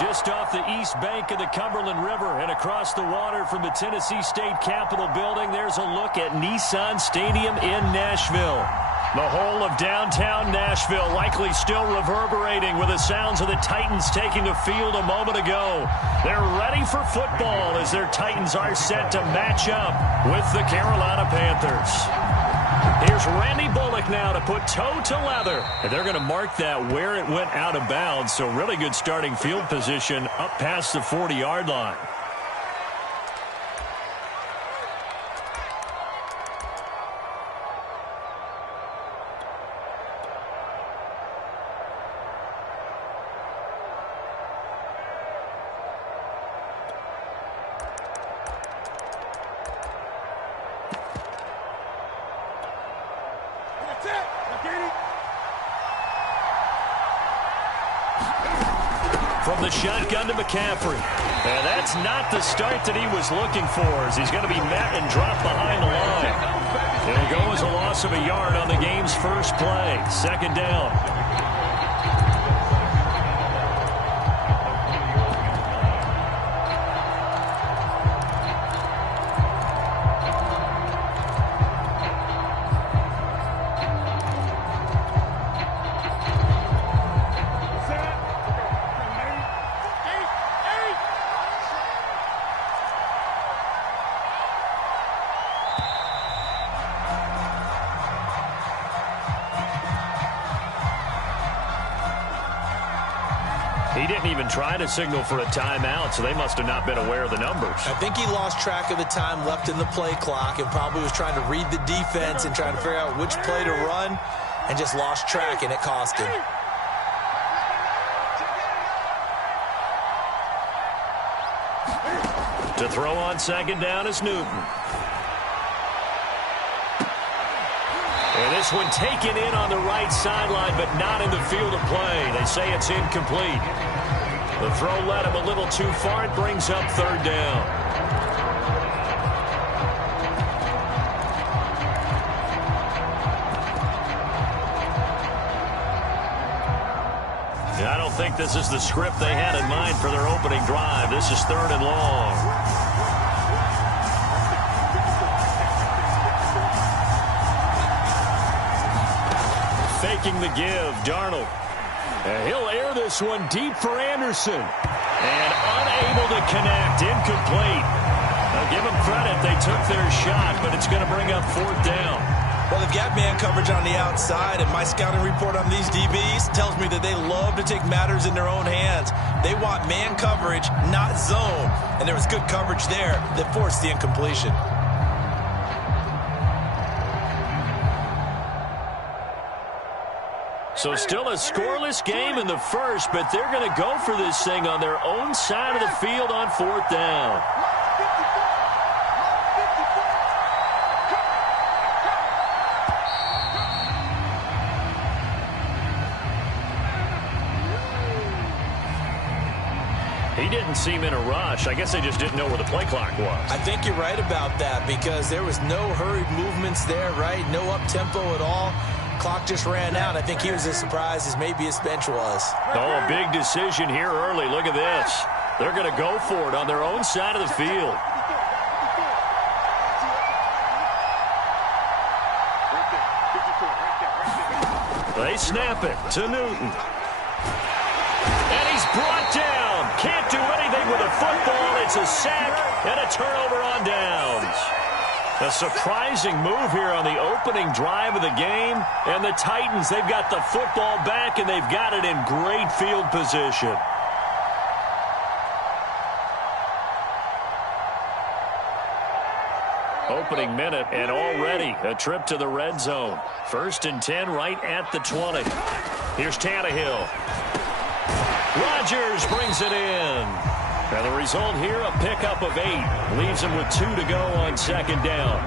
Just off the east bank of the Cumberland River and across the water from the Tennessee State Capitol building, there's a look at Nissan Stadium in Nashville. The whole of downtown Nashville likely still reverberating with the sounds of the Titans taking the field a moment ago. They're ready for football as their Titans are set to match up with the Carolina Panthers. Here's Randy Bullock now to put toe to leather. And they're going to mark that where it went out of bounds. So really good starting field position up past the 40-yard line. From the shotgun to McCaffrey. And that's not the start that he was looking for, as he's going to be met and dropped behind the line. It'll go as a loss of a yard on the game's first play. Second down. He didn't even try to signal for a timeout, so they must have not been aware of the numbers. I think he lost track of the time left in the play clock and probably was trying to read the defense and trying to figure out which play to run and just lost track, and it cost him. To throw on second down is Newton. And this one taken in on the right sideline, but not in the field of play. They say it's incomplete. The throw led him a little too far. It brings up third down. I don't think this is the script they had in mind for their opening drive. This is third and long. Faking the give, Darnold. And he'll air this one deep for Anderson. And unable to connect, incomplete. Now give them credit, they took their shot, but it's going to bring up fourth down. Well, they've got man coverage on the outside, and my scouting report on these DBs tells me that they love to take matters in their own hands. They want man coverage, not zone. And there was good coverage there that forced the incompletion. So still a scoreless game in the first, but they're going to go for this thing on their own side of the field on fourth down. He didn't seem in a rush. I guess they just didn't know where the play clock was. I think you're right about that because there was no hurried movements there, right? No up-tempo at all. Clock just ran out. I think he was as surprised as maybe his bench was. Oh, a big decision here early. Look at this. They're going to go for it on their own side of the field. They snap it to Newton. And he's brought down. Can't do anything with a football. It's a sack and a turnover on downs. A surprising move here on the opening drive of the game. And the Titans, they've got the football back, and they've got it in great field position. Opening minute, and already a trip to the red zone. 1st and 10 right at the 20. Here's Tannehill. Rodgers brings it in. And the result here, a pickup of 8. Leaves him with 2 to go on second down.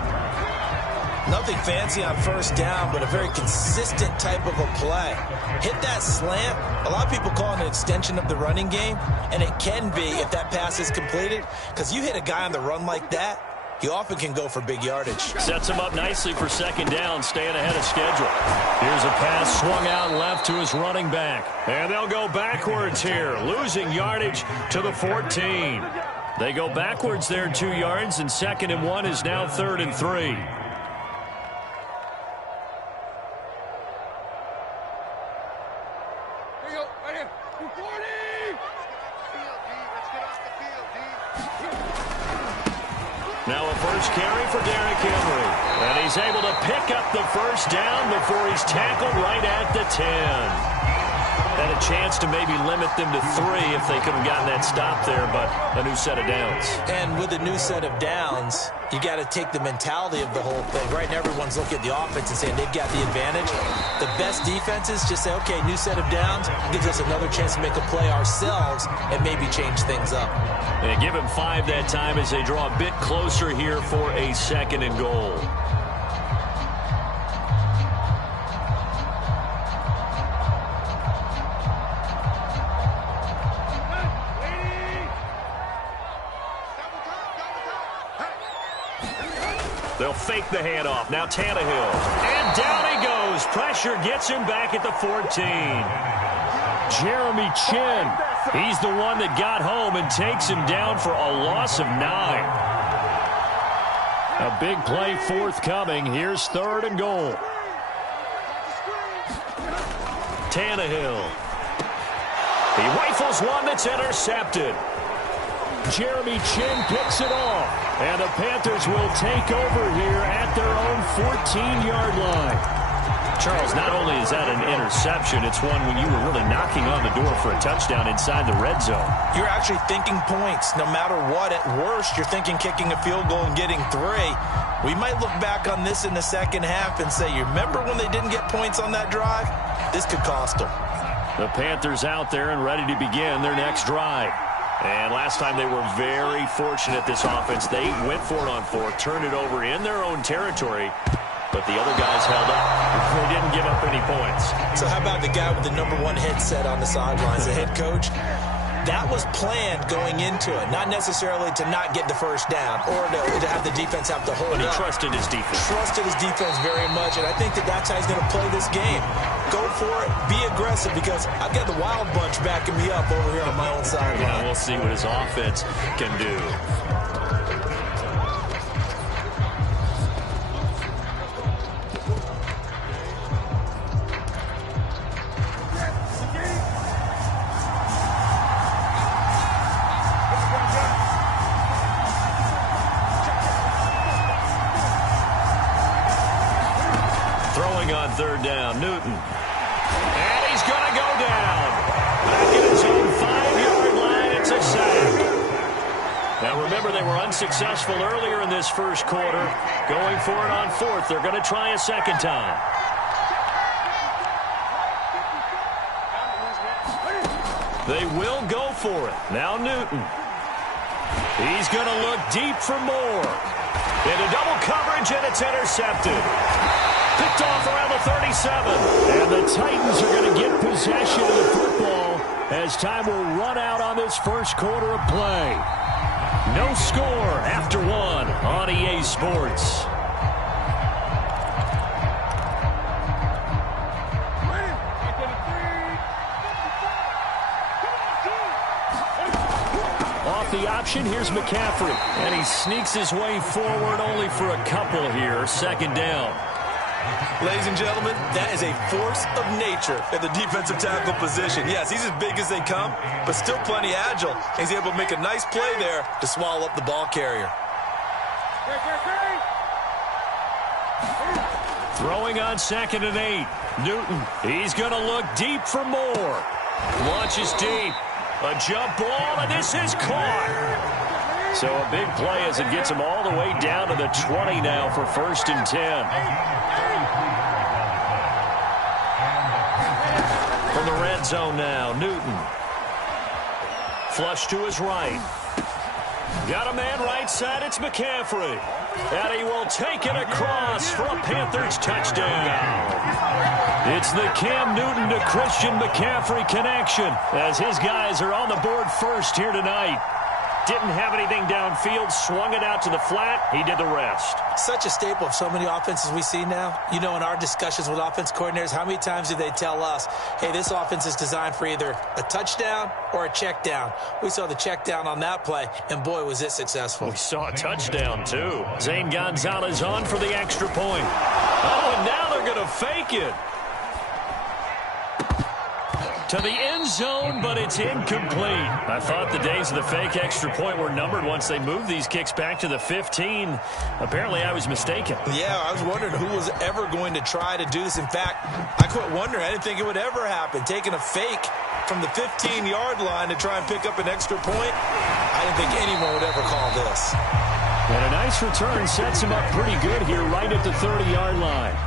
Nothing fancy on first down, but a very consistent type of a play. Hit that slant. A lot of people call it an extension of the running game, and it can be if that pass is completed, because you hit a guy on the run like that, he often can go for big yardage. Sets him up nicely for second down, staying ahead of schedule. Here's a pass swung out left to his running back. And they'll go backwards here, losing yardage to the 14. They go backwards there 2 yards, and 2nd and 1 is now 3rd and 3. Now a first carry for Derrick Henry. And he's able to pick up the first down before he's tackled right at the 10. Had a chance to maybe limit them to 3 if they could have gotten that stop there, but a new set of downs. And with a new set of downs, you got to take the mentality of the whole thing. Right now, everyone's looking at the offense and saying they've got the advantage. The best defenses just say, okay, new set of downs, gives us another chance to make a play ourselves and maybe change things up. And give him 5 that time as they draw a bit closer here for a 2nd and goal. They'll fake the handoff. Now Tannehill. And down he goes. Pressure gets him back at the 14. Jeremy Chin. He's the one that got home and takes him down for a loss of 9. A big play forthcoming. Here's 3rd and goal. Tannehill. He rifles one that's intercepted. Jeremy Chin picks it off. And the Panthers will take over here at their own 14-yard line. Charles, not only is that an interception, it's one when you were really knocking on the door for a touchdown inside the red zone. You're actually thinking points. No matter what, at worst, you're thinking kicking a field goal and getting 3. We might look back on this in the second half and say, you remember when they didn't get points on that drive? This could cost them. The Panthers out there and ready to begin their next drive. And last time they were very fortunate, this offense. They went for it on 4th, turned it over in their own territory, but the other guys held up. They didn't give up any points. So how about the guy with the #1 headset on the sidelines, the head coach? That was planned going into it, not necessarily to not get the first down or to have the defense have to hold But he up. trusted his defense. Trusted his defense very much, and I think that's how he's going to play this game. Go for it, be aggressive, because I've got the wild bunch backing me up over here on my own sideline. Yeah, we'll see what his offense can do. On 3rd down, Newton. And he's going to go down. Back at his own 5-yard line, it's a sack. Now remember, they were unsuccessful earlier in this first quarter. Going for it on 4th. They're going to try a second time. They will go for it. Now Newton. He's going to look deep for more. Into double coverage, and it's intercepted. Picked off around the 37. And the Titans are going to get possession of the football as time will run out on this first quarter of play. No score after 1 on EA Sports. Off the option, here's McCaffrey. And he sneaks his way forward only for a couple here. 2nd down. Ladies and gentlemen, that is a force of nature at the defensive tackle position. Yes, he's as big as they come, but still plenty agile. He's able to make a nice play there to swallow up the ball carrier. Throwing on 2nd and 8. Newton, he's going to look deep for more. Launches deep. A jump ball, and this is caught. So a big play as it gets him all the way down to the 20 now for 1st and 10. From the red zone now, Newton. Flush to his right. Got a man right side, it's McCaffrey. And he will take it across for a Panthers touchdown. It's the Cam Newton to Christian McCaffrey connection as his guys are on the board first here tonight. Didn't have anything downfield, swung it out to the flat. He did the rest. Such a staple of so many offenses we see now. You know, in our discussions with offense coordinators, how many times do they tell us, hey, this offense is designed for either a touchdown or a check down. We saw the check down on that play, and boy, was it successful. We saw a touchdown, too. Zane Gonzalez on for the extra point. Oh, and now they're going to fake it. To the end zone, but it's incomplete. I thought the days of the fake extra point were numbered once they moved these kicks back to the 15. Apparently, I was mistaken. Yeah, I was wondering who was ever going to try to do this. In fact, I quit wondering. I didn't think it would ever happen. Taking a fake from the 15-yard line to try and pick up an extra point, I didn't think anyone would ever call this. And a nice return sets him up pretty good here right at the 30-yard line.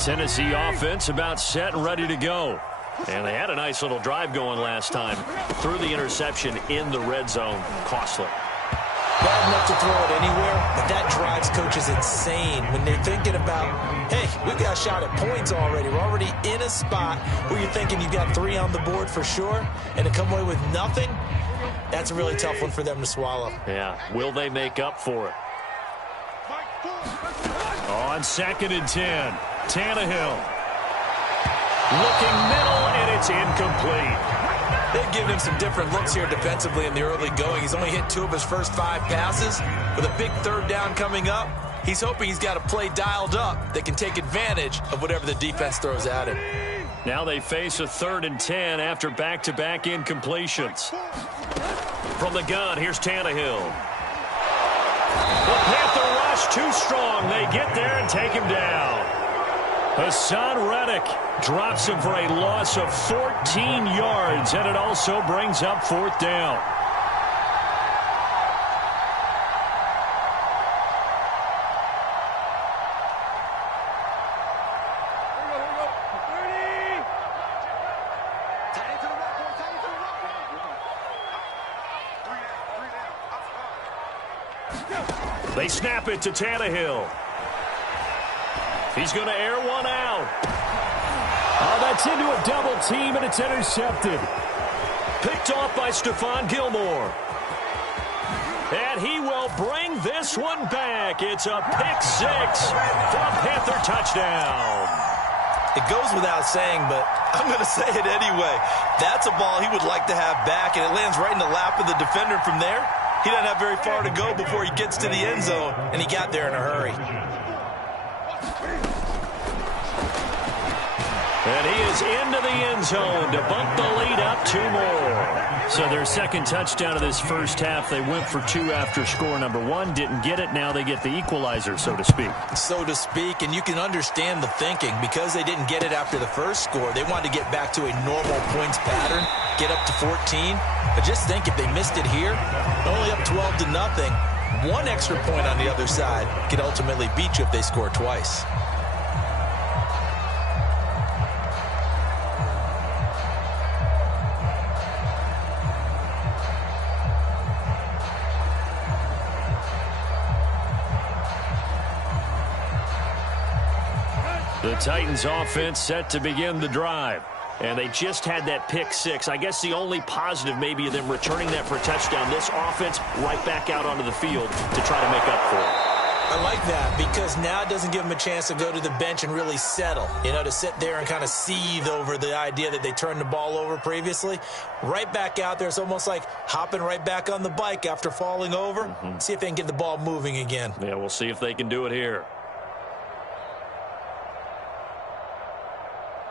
Tennessee offense about set and ready to go. And they had a nice little drive going last time. Threw the interception in the red zone. Costly. Bad enough to throw it anywhere, but that drives coaches insane when they're thinking about, hey, we've got a shot at points already. We're already in a spot where you're thinking you've got 3 on the board for sure, and to come away with nothing, that's a really tough one for them to swallow. Yeah, will they make up for it? On 2nd and 10. Tannehill. Looking middle, and it's incomplete. They've given him some different looks here defensively in the early going. He's only hit 2 of his first 5 passes. With a big 3rd down coming up, he's hoping he's got a play dialed up that can take advantage of whatever the defense throws at him. Now they face a 3rd and 10 after back-to-back incompletions. From the gun, here's Tannehill. The Panther rush too strong. They get there and take him down. Hassan Reddick drops him for a loss of 14 yards, and it also brings up 4th down. They snap it to Tannehill. He's going to air one out. Oh, that's into a double team, and it's intercepted. Picked off by Stephon Gilmore. And he will bring this one back. It's a pick 6 for a Panther touchdown. It goes without saying, but I'm going to say it anyway. That's a ball he would like to have back, and it lands right in the lap of the defender from there. He doesn't have very far to go before he gets to the end zone, and he got there in a hurry. And he is into the end zone to bump the lead up 2 more. So their 2nd touchdown of this first half. They went for 2 after score number 1. Didn't get it. Now they get the equalizer, so to speak. So to speak, and you can understand the thinking. Because they didn't get it after the first score, they wanted to get back to a normal points pattern, get up to 14. But just think, if they missed it here, only up 12-0, 1 extra point on the other side could ultimately beat you if they score twice. The Titans offense set to begin the drive. And they just had that pick 6. I guess the only positive maybe of them returning that for a touchdown. This offense right back out onto the field to try to make up for it. I like that because now it doesn't give them a chance to go to the bench and really settle. You know, to sit there and kind of seethe over the idea that they turned the ball over previously. Right back out there. It's almost like hopping right back on the bike after falling over. See if they can get the ball moving again. Yeah, we'll see if they can do it here.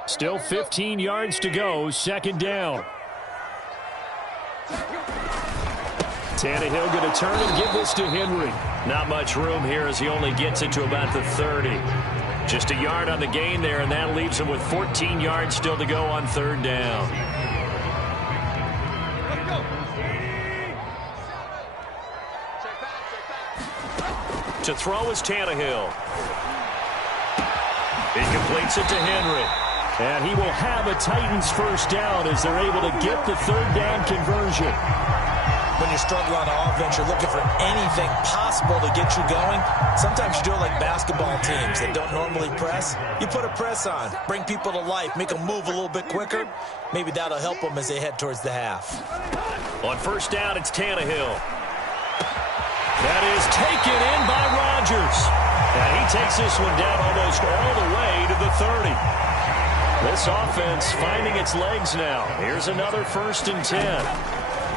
Still 15 yards to go, 2nd down. Tannehill going to turn and give this to Henry. Not much room here as he only gets it to about the 30. Just a yard on the gain there, and that leaves him with 14 yards still to go on 3rd down. To throw is Tannehill. He completes it to Henry. And he will have a Titans 1st down as they're able to get the 3rd down conversion. when you're struggling on offense, you're looking for anything possible to get you going. Sometimes you do it like basketball teams that don't normally press. You put a press on, bring people to life, make them move a little bit quicker. Maybe that'll help them as they head towards the half. On first down, it's Tannehill. That is taken in by Rodgers. And he takes this one down almost all the way to the 30. This offense finding its legs now. Here's another 1st and 10.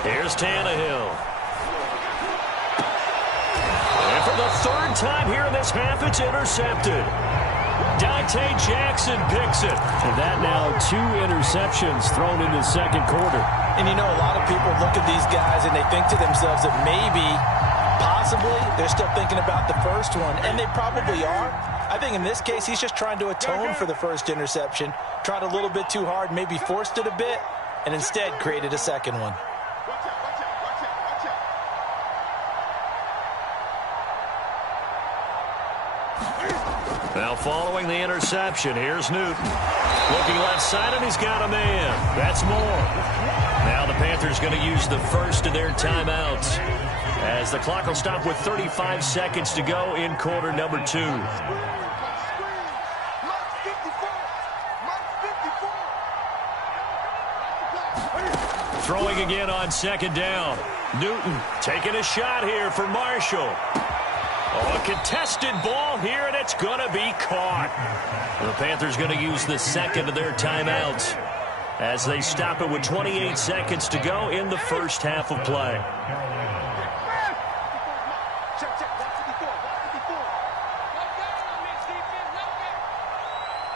Here's Tannehill. And for the 3rd time here in this half, it's intercepted. Dante Jackson picks it. And that now 2 interceptions thrown in the 2nd quarter. And you know, a lot of people look at these guys and they think to themselves that maybe, possibly, they're still thinking about the first one. And they probably are. I think in this case, he's just trying to atone for the 1st interception. Tried a little bit too hard, maybe forced it a bit, and instead created a 2nd one. Now following the interception, here's Newton. Looking left side, and he's got a man. That's Moore. Now the Panthers going to use the first of their timeouts, as the clock will stop with 35 seconds to go in quarter number 2. Throwing again on 2nd down. Newton taking a shot here for Marshall. Oh, a contested ball here, and it's going to be caught. The Panthers going to use the 2nd of their timeouts as they stop it with 28 seconds to go in the first half of play.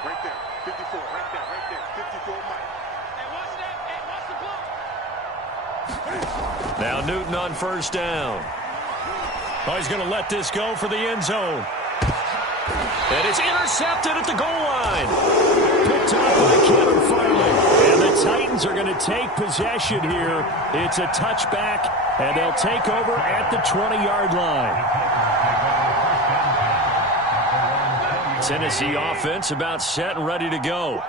Right there, 54, right there, 54, Mike. Now Newton on first down. Oh, he's going to let this go for the end zone. And it's intercepted at the goal line. Picked up by Kevin Farley. And the Titans are going to take possession here. It's a touchback, and they'll take over at the 20-yard line. Tennessee offense about set and ready to go.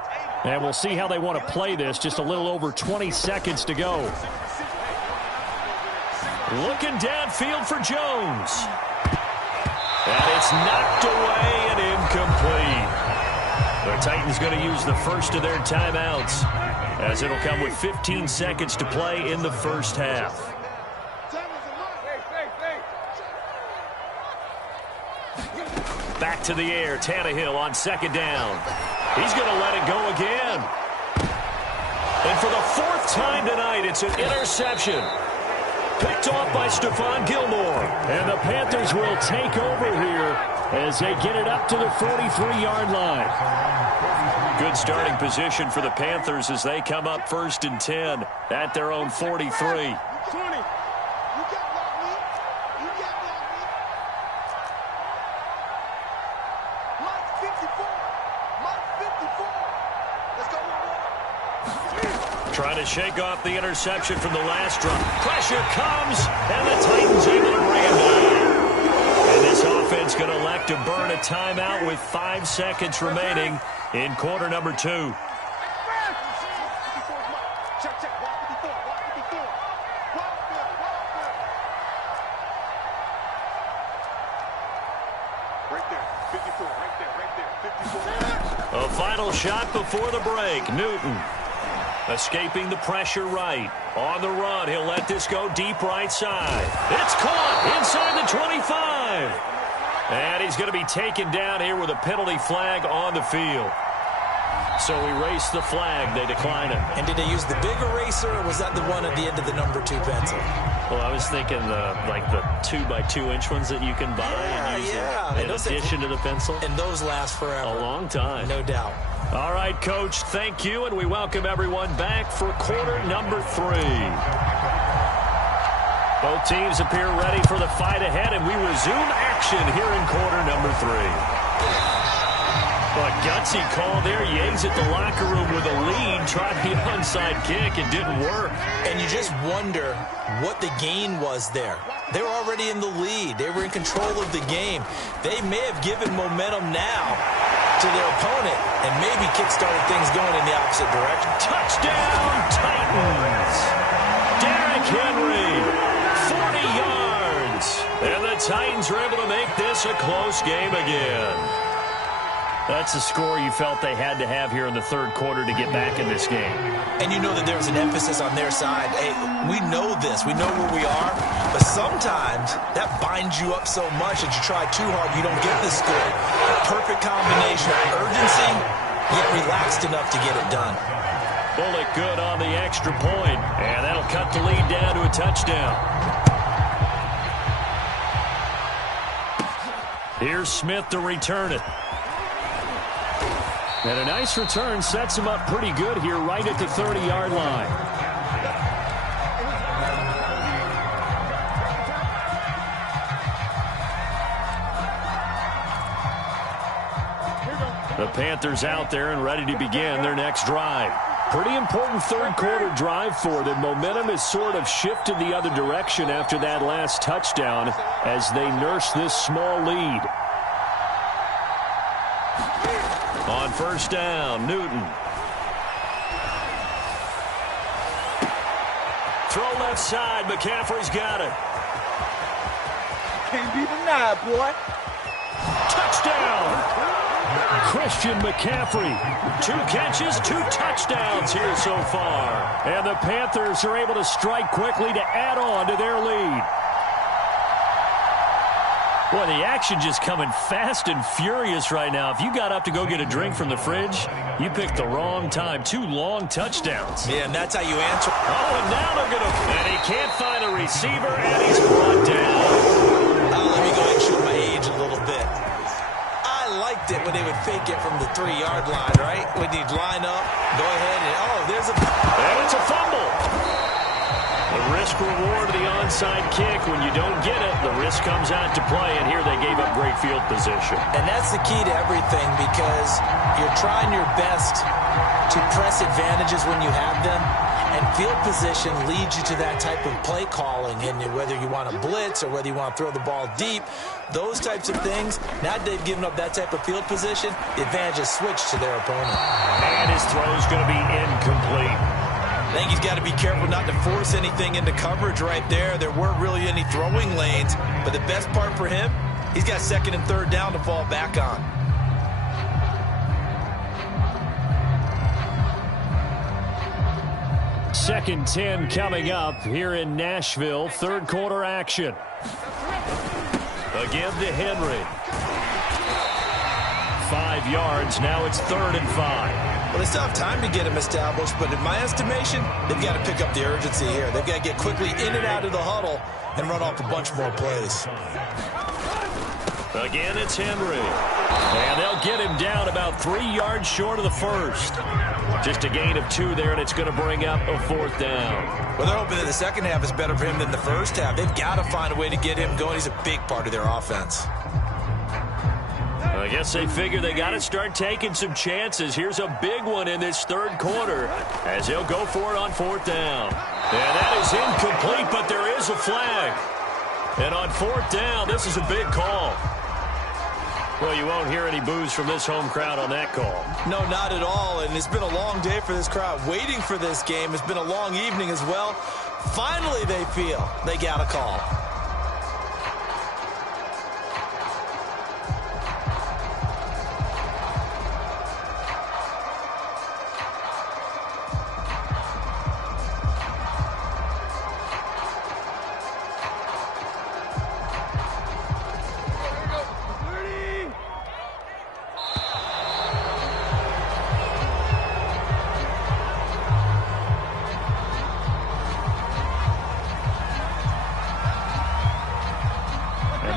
And we'll see how they want to play this. Just a little over 20 seconds to go. Looking downfield for Jones. And it's knocked away and incomplete. The Titans going to use the first of their timeouts, as it'll come with 15 seconds to play in the first half. Back to the air, Tannehill on 2nd down. He's going to let it go again. And for the 4th time tonight, it's an interception. Picked off by Stephon Gilmore. And the Panthers will take over here as they get it up to the 43-yard line. Good starting position for the Panthers as they come up 1st and 10 at their own 43. Trying to shake off the interception from the last drop. Pressure comes, and the Titans able to bring him down. And this offense going to elect to burn a timeout with 5 seconds remaining in quarter number 2. A final shot before the break. Newton escaping the pressure right. On the run, he'll let this go deep right side. It's caught inside the 25. And he's going to be taken down here with a penalty flag on the field. So erase the flag. They decline it. And did they use the big eraser, or was that the one at the end of the number 2 pencil? Well, I was thinking like the 2x2-inch ones that you can buy and use in addition to the pencil. And those last forever. A long time. No doubt. All right, Coach, thank you, and we welcome everyone back for quarter number 3. Both teams appear ready for the fight ahead, and we resume action here in quarter number 3. But gutsy call there. Yates at the locker room with a lead. Tried the onside kick. It didn't work. And you just wonder what the gain was there. They were already in the lead. They were in control of the game. They may have given momentum now to their opponent and maybe kick-started things going in the opposite direction. Touchdown, Titans! Derrick Henry the Titans are able to make this a close game again. That's a score you felt they had to have here in the third quarter to get back in this game. And you know that there's an emphasis on their side. Hey, we know this. We know where we are. But sometimes that binds you up so much that you try too hard, you don't get the score. A perfect combination of urgency, yet relaxed enough to get it done. Bullock good on the extra point, and that'll cut the lead down to a touchdown. Here's Smith to return it. And a nice return sets him up pretty good here right at the 30-yard line. The Panthers out there and ready to begin their next drive. Pretty important third quarter drive for them. Momentum has sort of shifted the other direction after that last touchdown as they nurse this small lead. On first down, Newton. Throw left side, McCaffrey's got it. Can't be denied, boy. Touchdown! Christian McCaffrey. 2 catches, 2 touchdowns here so far. And the Panthers are able to strike quickly to add on to their lead. Boy, the action just coming fast and furious right now. If you got up to go get a drink from the fridge, you picked the wrong time. 2 long touchdowns. Yeah, and that's how you answer. Oh, and now they're going to... And he can't find a receiver, and he's brought down. Let me go ahead and show my age a little bit. I liked it when they would fake it from the 3-yard line, right? When you'd line up, go ahead, and there's a... And it's a fumble. The risk-reward of the onside kick. When you don't get it, the risk comes out to play, and here they gave up great field position. And that's the key to everything, because you're trying your best to press advantages when you have them, and field position leads you to that type of play calling, and whether you want to blitz or whether you want to throw the ball deep, those types of things, now that they've given up that type of field position, the advantage is switched to their opponent. And his throw is going to be incomplete. I think he's got to be careful not to force anything into coverage right there. There weren't really any throwing lanes, but the best part for him, he's got 2nd and 3rd down to fall back on. Second 10 coming up here in Nashville. Third quarter action. Again to Henry. 5 yards. Now it's 3rd and 5. Well, they still have time to get him established, but in my estimation, they've got to pick up the urgency here. They've got to get quickly in and out of the huddle and run off a bunch more plays. Again, it's Henry. And they'll get him down about 3 yards short of the first. Just a gain of 2 there, and it's going to bring up a 4th down. Well, they're hoping that the second half is better for him than the first half. They've got to find a way to get him going. He's a big part of their offense. I guess they figure they got to start taking some chances. Here's a big one in this third quarter as they'll go for it on 4th down. And that is incomplete, but there is a flag. And on 4th down, this is a big call. Well, you won't hear any boos from this home crowd on that call. No, not at all. And it's been a long day for this crowd waiting for this game. It's been a long evening as well. Finally, they feel they got a call.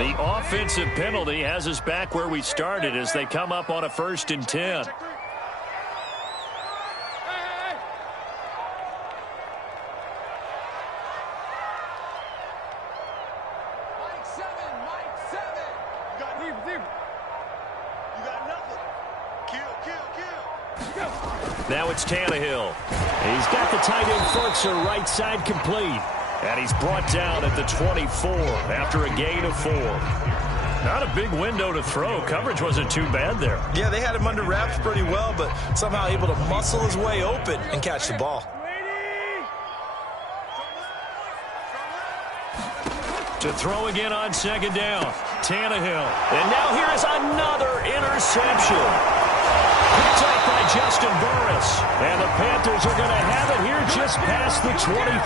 The offensive penalty has us back where we started as they come up on a 1st and 10. Now it's Tannehill. He's got the tight end Ferkser right side complete. And he's brought down at the 24 after a gain of 4. Not a big window to throw. Coverage wasn't too bad there. Yeah, they had him under wraps pretty well, but somehow able to muscle his way open and catch the ball. To throw again on second down. Tannehill. And now here is another interception. Picked up by Justin Burris. And the Panthers are going to have it here just past the 25.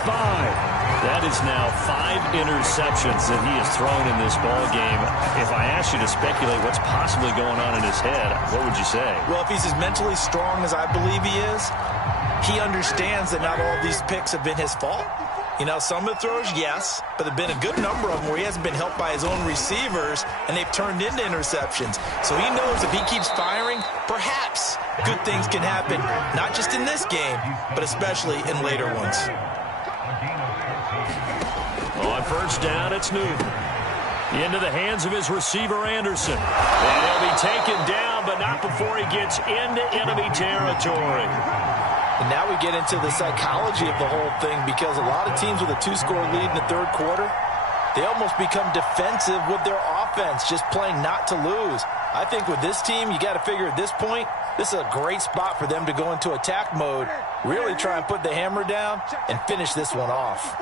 That is now 5 interceptions that he has thrown in this ball game. If I asked you to speculate what's possibly going on in his head, what would you say? Well, if he's as mentally strong as I believe he is, he understands that not all these picks have been his fault. You know, some of the throws, yes, but there have been a good number of them where he hasn't been helped by his own receivers, and they've turned into interceptions. So he knows if he keeps firing, perhaps good things can happen, not just in this game, but especially in later ones. On first down, it's Newton. Into the hands of his receiver, Anderson. And he'll be taken down, but not before he gets into enemy territory. And now we get into the psychology of the whole thing, because a lot of teams with a 2-score lead in the third quarter, they almost become defensive with their offense, just playing not to lose. I think with this team, you got to figure at this point, this is a great spot for them to go into attack mode, really try and put the hammer down and finish this one off.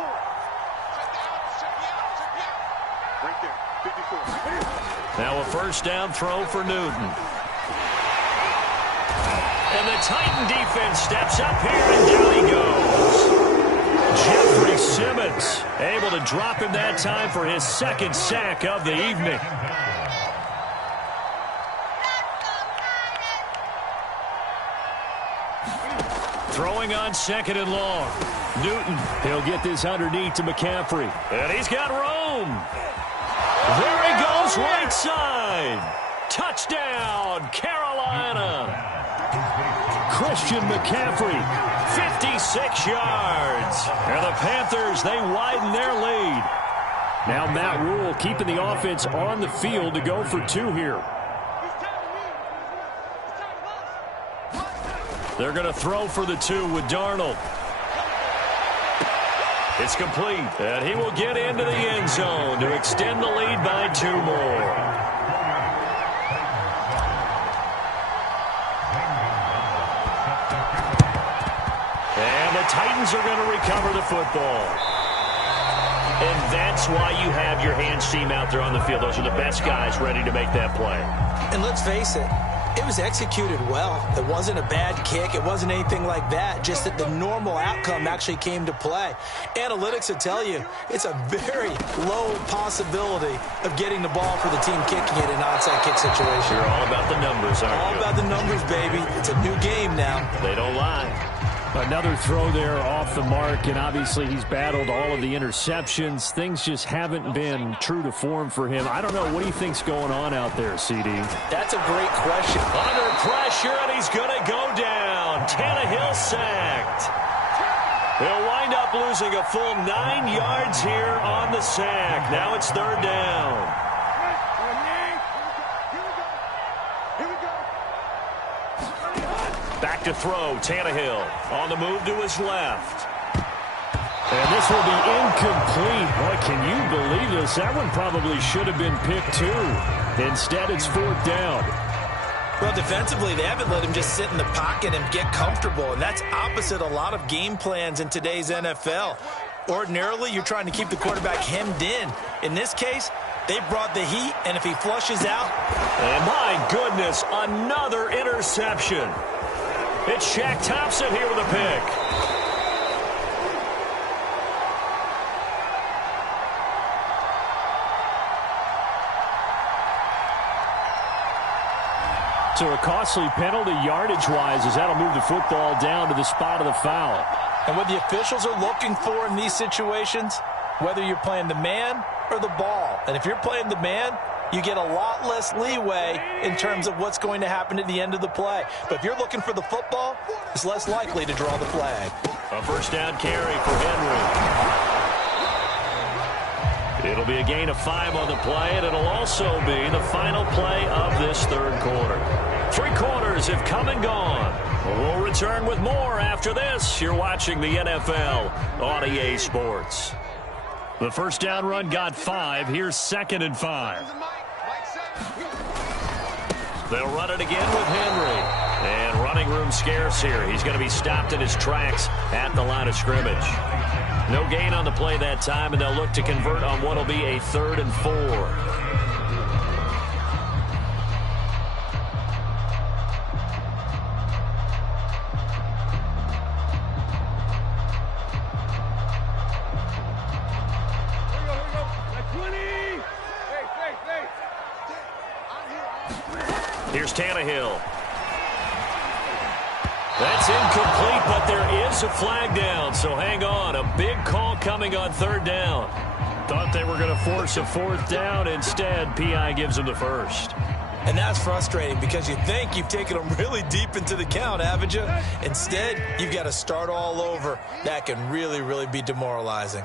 Now a first down throw for Newton. And the Titan defense steps up here, and down he goes. Jeffrey Simmons able to drop him that time for his second sack of the evening. Throwing on second and long. Newton, he'll get this underneath to McCaffrey. And he's got room. There he goes, right side. Touchdown, Carolina. Christian McCaffrey, 56 yards. And the Panthers, they widen their lead. Now Matt Rule keeping the offense on the field to go for 2 here. They're going to throw for the 2 with Darnold. It's complete, and he will get into the end zone to extend the lead by 2 more. And the Titans are going to recover the football. And that's why you have your hands team out there on the field. Those are the best guys ready to make that play. And let's face it, it was executed well. It wasn't a bad kick. It wasn't anything like that. Just that the normal outcome actually came to play. Analytics will tell you it's a very low possibility of getting the ball for the team kicking it in an onside kick situation. You're all about the numbers, aren't you? All about the numbers, baby. It's a new game now. They don't lie. Another throw there off the mark, and obviously he's battled all of the interceptions. Things just haven't been true to form for him. I don't know. What do you think's going on out there, CD? That's a great question. Under pressure, and he's going to go down. Tannehill sacked. He'll wind up losing a full 9 yards here on the sack. Now it's third down. Back to throw, Tannehill on the move to his left. And this will be incomplete. Boy, can you believe this? That one probably should have been picked too. Instead, it's fourth down. Well, defensively, they haven't let him just sit in the pocket and get comfortable, and that's opposite a lot of game plans in today's NFL. Ordinarily, you're trying to keep the quarterback hemmed in. In this case, they brought the heat, and if he flushes out... And my goodness, another interception. It's Shaq Thompson here with a pick. So a costly penalty yardage-wise as that'll move the football down to the spot of the foul. And what the officials are looking for in these situations, whether you're playing the man or the ball, and if you're playing the man, you get a lot less leeway in terms of what's going to happen at the end of the play. But if you're looking for the football, it's less likely to draw the flag. A first down carry for Henry. It'll be a gain of 5 on the play, and it'll also be the final play of this third quarter. 3 quarters have come and gone. We'll return with more after this. You're watching the NFL on EA Sports. The first down run got 5. Here's 2nd and 5. They'll run it again with Henry. And Running room scarce here. He's going to be stopped in his tracks at the line of scrimmage. No gain on the play that time, and they'll look to convert on what will be a 3rd and 4. Here's Tannehill. That's incomplete, but there is a flag down, so hang on. A big call coming on 3rd down. Thought they were going to force a 4th down. Instead, P.I. gives them the 1st. And that's frustrating because you think you've taken them really deep into the count, haven't you? Instead, you've got to start all over. That can really, really be demoralizing.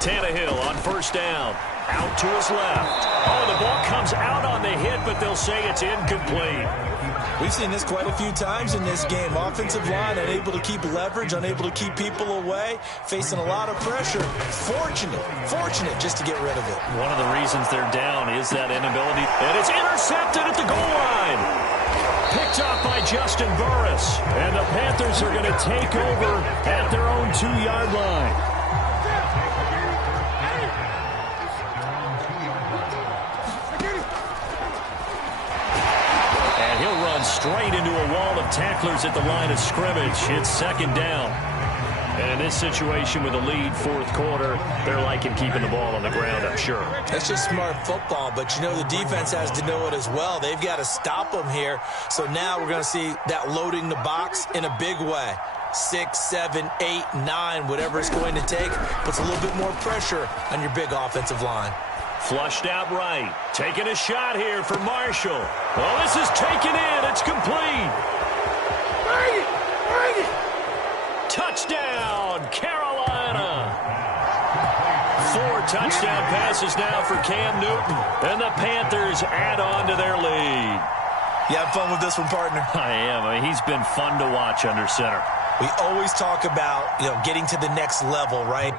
Tannehill on 1st down. Out to his left. Oh, the ball comes out on the hit, but they'll say it's incomplete. We've seen this quite a few times in this game. Offensive line unable to keep leverage, unable to keep people away, facing a lot of pressure. Fortunate just to get rid of it. One of the reasons they're down is that inability. And it's intercepted at the goal line. Picked up by Justin Burris. And the Panthers are going to take over at their own 2-yard line. Straight into a wall of tacklers at the line of scrimmage. It's 2nd down. And in this situation with a lead 4th quarter, they're liking keeping the ball on the ground, I'm sure. That's just smart football, but you know the defense has to know it as well. They've got to stop them here. So now we're going to see that loading the box in a big way. 6, 7, 8, 9, whatever it's going to take, puts a little bit more pressure on your big offensive line. Flushed out right. Taking a shot here for Marshall. Well, this is taken in. It's complete. Bring it. Touchdown, Carolina. 4 touchdown passes now for Cam Newton. And the Panthers add on to their lead. You have fun with this one, partner? I am. I mean, he's been fun to watch under center. We always talk about, getting to the next level, right?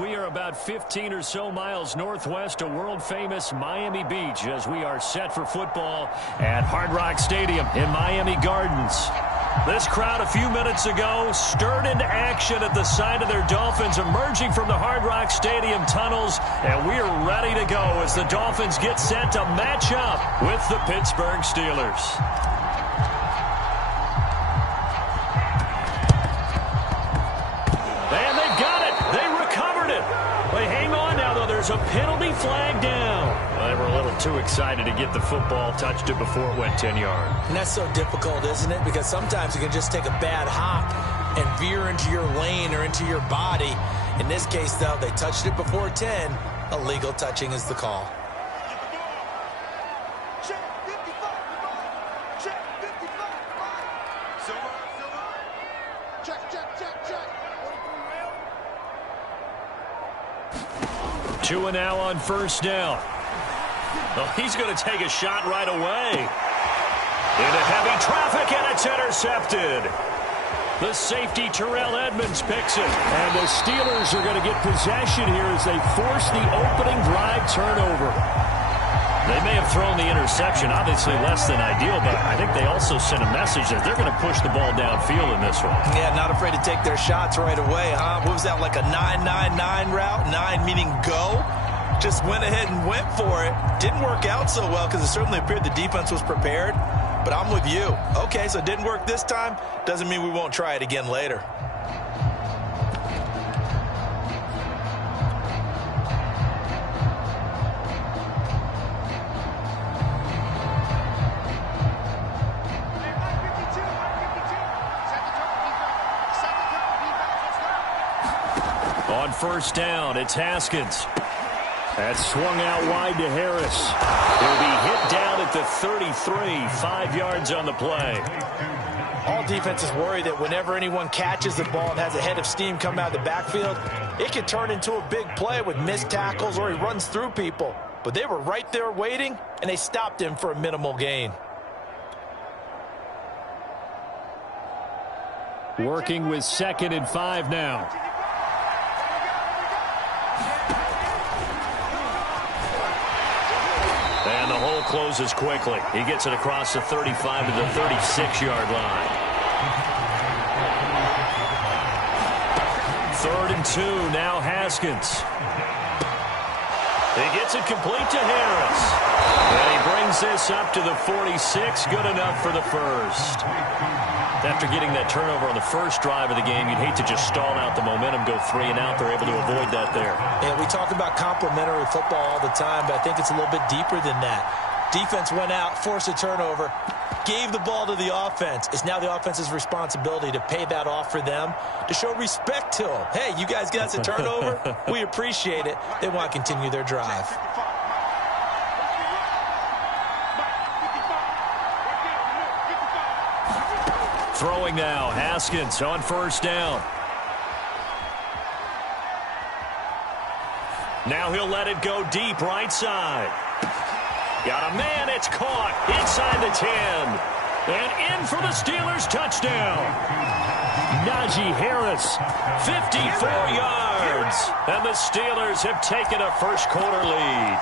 We are about 15 or so miles northwest of world-famous Miami Beach as we are set for football at Hard Rock Stadium in Miami Gardens. This crowd a few minutes ago stirred into action at the side of their Dolphins emerging from the Hard Rock Stadium tunnels, and we are ready to go as the Dolphins get set to match up with the Pittsburgh Steelers. And they've got it. They recovered it. They hang on now, though. There's a penalty flag down. Well, they were a little too excited to get the football, touched it before it went 10 yards. And that's so difficult, isn't it? Because sometimes you can just take a bad hop and veer into your lane or into your body. In this case, though, they touched it before 10. Illegal touching is the call. Check 55. Check 55. Silver. Check. 2 now on first down. Well, he's going to take a shot right away. Into heavy traffic, and it's intercepted. The safety, Terrell Edmonds, picks it. And the Steelers are going to get possession here as they force the opening drive turnover. They may have thrown the interception, obviously less than ideal, but I think they also sent a message that they're going to push the ball downfield in this one. Yeah, not afraid to take their shots right away, huh? What was that, like a 9-9-9 route? 9 meaning go? Just went ahead and went for it. Didn't work out so well because it certainly appeared the defense was prepared. But I'm with you. Okay, so it didn't work this time. Doesn't mean we won't try it again later. On first down, it's Haskins. That's swung out wide to Harris. He'll be hit down at the 33, 5 yards on the play. All defenses worry that whenever anyone catches the ball and has a head of steam come out of the backfield, it can turn into a big play with missed tackles or he runs through people. But they were right there waiting, and they stopped him for a minimal gain. Working with 2nd and 5 now. And the hole closes quickly. He gets it across the 35 to the 36-yard line. 3rd and 2, now Haskins. He gets it complete to Harris. And he brings this up to the 46, good enough for the first. After getting that turnover on the first drive of the game, you'd hate to just stall out the momentum, go 3 and out. They're able to avoid that there. Yeah, we talk about complementary football all the time, but I think it's a little bit deeper than that. Defense went out, forced a turnover, gave the ball to the offense. It's now the offense's responsibility to pay that off for them, to show respect to them. Hey, you guys got us a turnover? We appreciate it. They want to continue their drive. Throwing now, Haskins on first down. Now he'll let it go deep right side. Got a man, it's caught inside the 10. And in for the Steelers touchdown. Najee Harris, 54 yards. And the Steelers have taken a first quarter lead.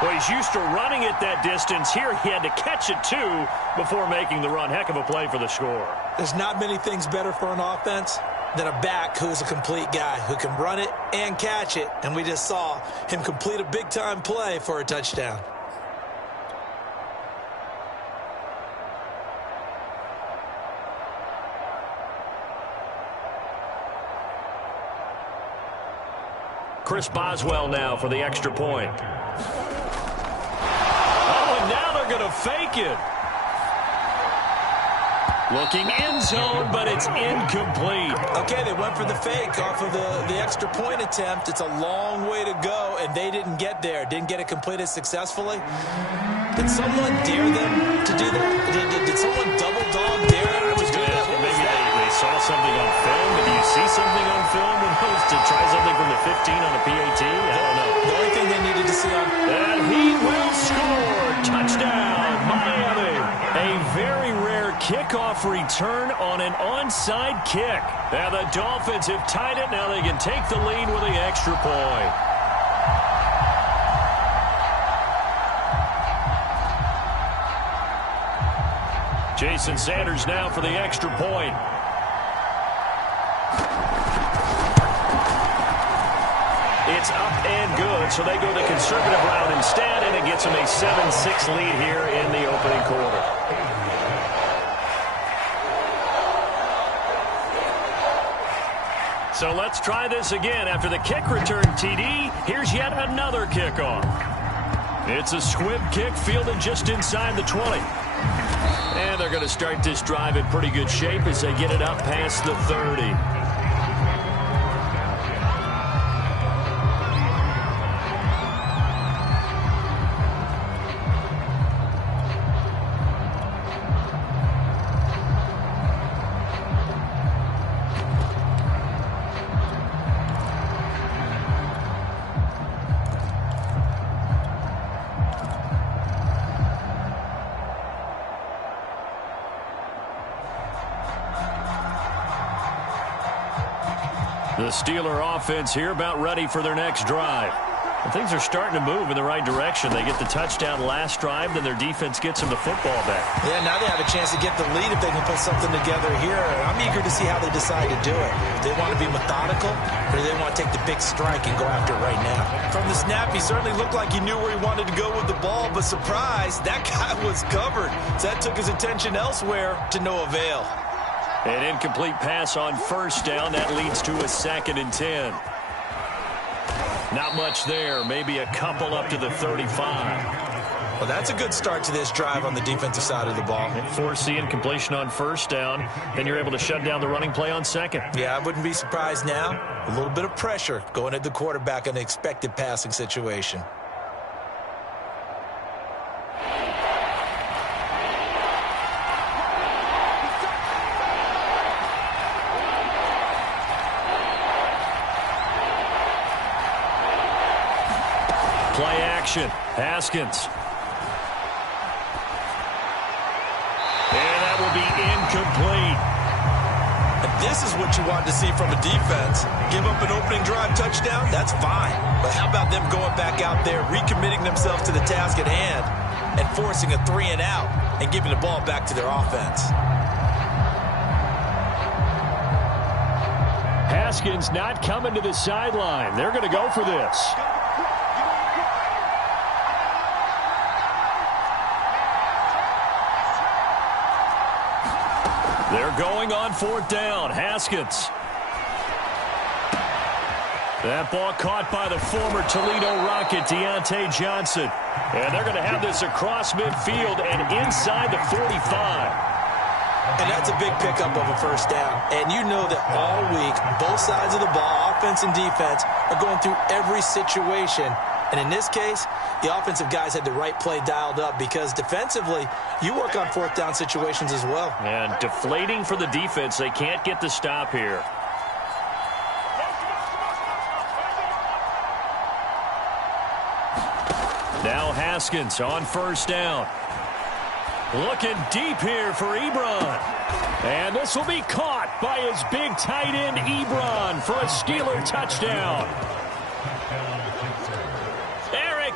Well, he's used to running it that distance. Here he had to catch it, too, before making the run. Heck of a play for the score. There's not many things better for an offense than a back who's a complete guy, who can run it and catch it. And we just saw him complete a big-time play for a touchdown. Chris Boswell now for the extra point. Now they're going to fake it. Looking end zone, but it's incomplete. Okay, they went for the fake off of the extra point attempt. It's a long way to go, and they didn't get there. Didn't get it completed successfully. Did someone dare them to do that? Did someone double dog dare them to do that? Maybe they saw something on film. But do you see something on film when opposed to try something from the 15 on a PAT? I don't know. The only thing they needed to see on... And he will score. Touchdown, Miami. A very rare kickoff return on an onside kick. And the Dolphins have tied it. Now they can take the lead with the extra point. Jason Sanders now for the extra point. It's up and good, so they go the conservative route instead, and it gets them a 7-6 lead here in the opening quarter. So let's try this again. After the kick return TD, here's yet another kickoff. It's a squib kick fielded just inside the 20. And they're going to start this drive in pretty good shape as they get it up past the 30. The Steeler offense here about ready for their next drive. And things are starting to move in the right direction. They get the touchdown last drive, then their defense gets them the football back. Yeah, now they have a chance to get the lead if they can put something together here. I'm eager to see how they decide to do it. Do they want to be methodical, or do they want to take the big strike and go after it right now? From the snap, he certainly looked like he knew where he wanted to go with the ball, but surprise, that guy was covered. So that took his attention elsewhere to no avail. An incomplete pass on first down. That leads to a 2nd and 10. Not much there. Maybe a couple up to the 35. Well, that's a good start to this drive on the defensive side of the ball. Force the incompletion on first down. Then you're able to shut down the running play on second. Yeah, I wouldn't be surprised now. A little bit of pressure going at the quarterback in an expected passing situation. Play action. Haskins. And that will be incomplete. And this is what you want to see from a defense. Give up an opening drive touchdown, that's fine. But how about them going back out there, recommitting themselves to the task at hand, and forcing a 3 and out, and giving the ball back to their offense. Haskins not coming to the sideline. They're going to go for this. They're going on 4th down. Haskins. That ball caught by the former Toledo Rocket, Deontay Johnson. And they're going to have this across midfield and inside the 45. And that's a big pickup of a first down. And you know that all week, both sides of the ball, offense and defense, are going through every situation. And in this case, the offensive guys had the right play dialed up because defensively, you work on 4th down situations as well. And deflating for the defense. They can't get the stop here. Now Haskins on first down. Looking deep here for Ebron. And this will be caught by his big tight end, Ebron, for a Steeler touchdown.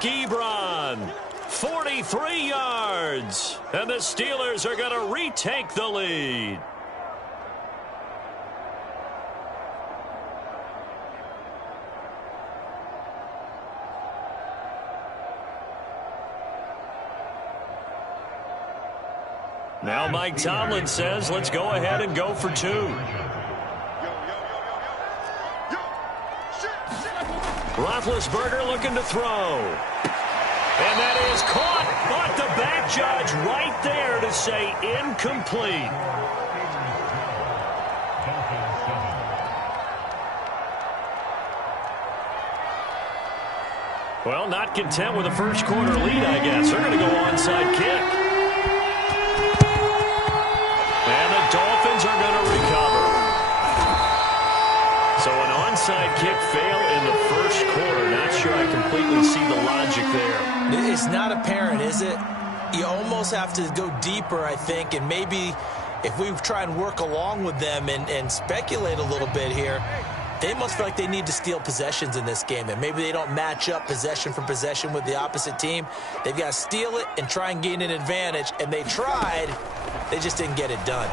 Ebron, 43 yards, and the Steelers are going to retake the lead. Now Mike Tomlin says, let's go ahead and go for 2. Roethlisberger looking to throw. And that is caught, but the back judge right there to say incomplete. Well, not content with a first quarter lead, I guess. They're going to go onside kick. And the Dolphins are going to recover. So an onside kick fail in the first quarter. Not sure I completely see the logic there. It's not apparent, is it? You almost have to go deeper, I think, and maybe if we try and work along with them and speculate a little bit here, they must feel like they need to steal possessions in this game, and maybe they don't match up possession for possession with the opposite team. They've got to steal it and try and gain an advantage, and they tried. They just didn't get it done.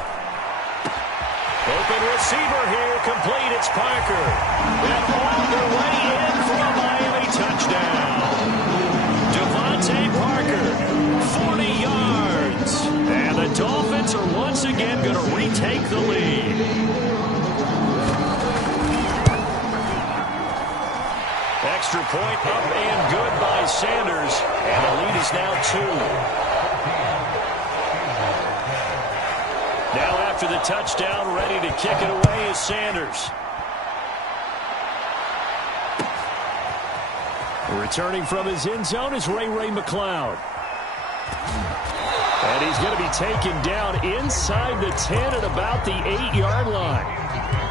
Open receiver here, complete. It's Parker. And all the way in for a Miami touchdown. Devontae Parker, 40 yards. And the Dolphins are once again going to retake the lead. Extra point up and good by Sanders. And the lead is now 2. Now after the touchdown, ready to kick it away is Sanders. Returning from his end zone is Ray McCloud. And he's going to be taken down inside the 10 at about the 8-yard line.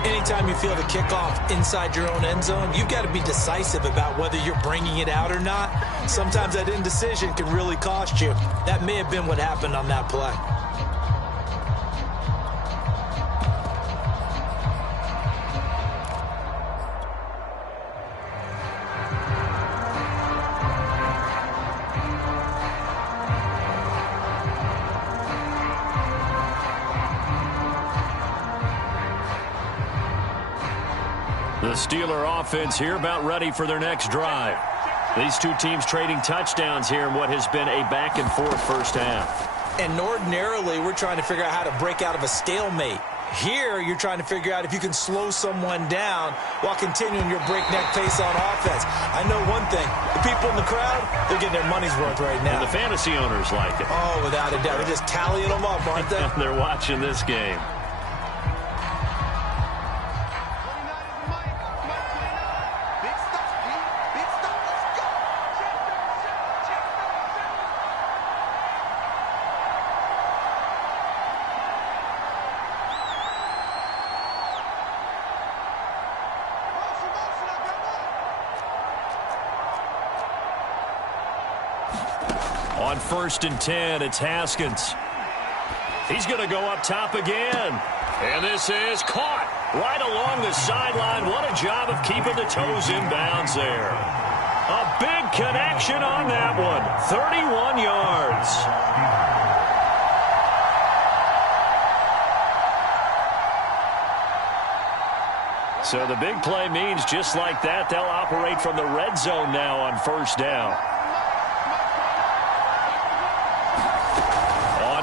Anytime you feel the kickoff inside your own end zone, you've got to be decisive about whether you're bringing it out or not. Sometimes that indecision can really cost you. That may have been what happened on that play. The Steeler offense here about ready for their next drive. These two teams trading touchdowns here in what has been a back-and-forth first half. And ordinarily, we're trying to figure out how to break out of a stalemate. Here, you're trying to figure out if you can slow someone down while continuing your breakneck pace on offense. I know one thing. The people in the crowd, they're getting their money's worth right now. And the fantasy owners like it. Oh, without a doubt. They're just tallying them up, aren't they? They're watching this game. On 1st and 10, it's Haskins. He's going to go up top again. And this is caught right along the sideline. What a job of keeping the toes in bounds there. A big connection on that one. 31 yards. So the big play means just like that, they'll operate from the red zone now on 1st down.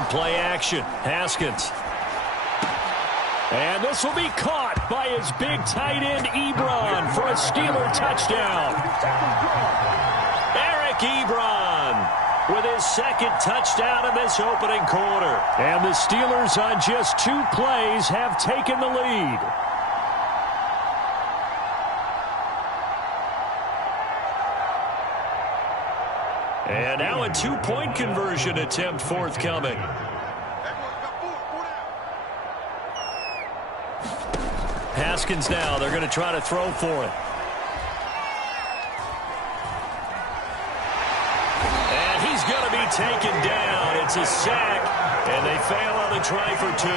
Play action, Haskins. And this will be caught by his big tight end, Ebron, for a Steeler touchdown. Eric Ebron with his 2nd touchdown in this opening quarter. And the Steelers on just 2 plays have taken the lead. And now a 2-point conversion attempt forthcoming. Haskins now, they're going to try to throw for it. And he's going to be taken down. It's a sack, and they fail on the try for 2.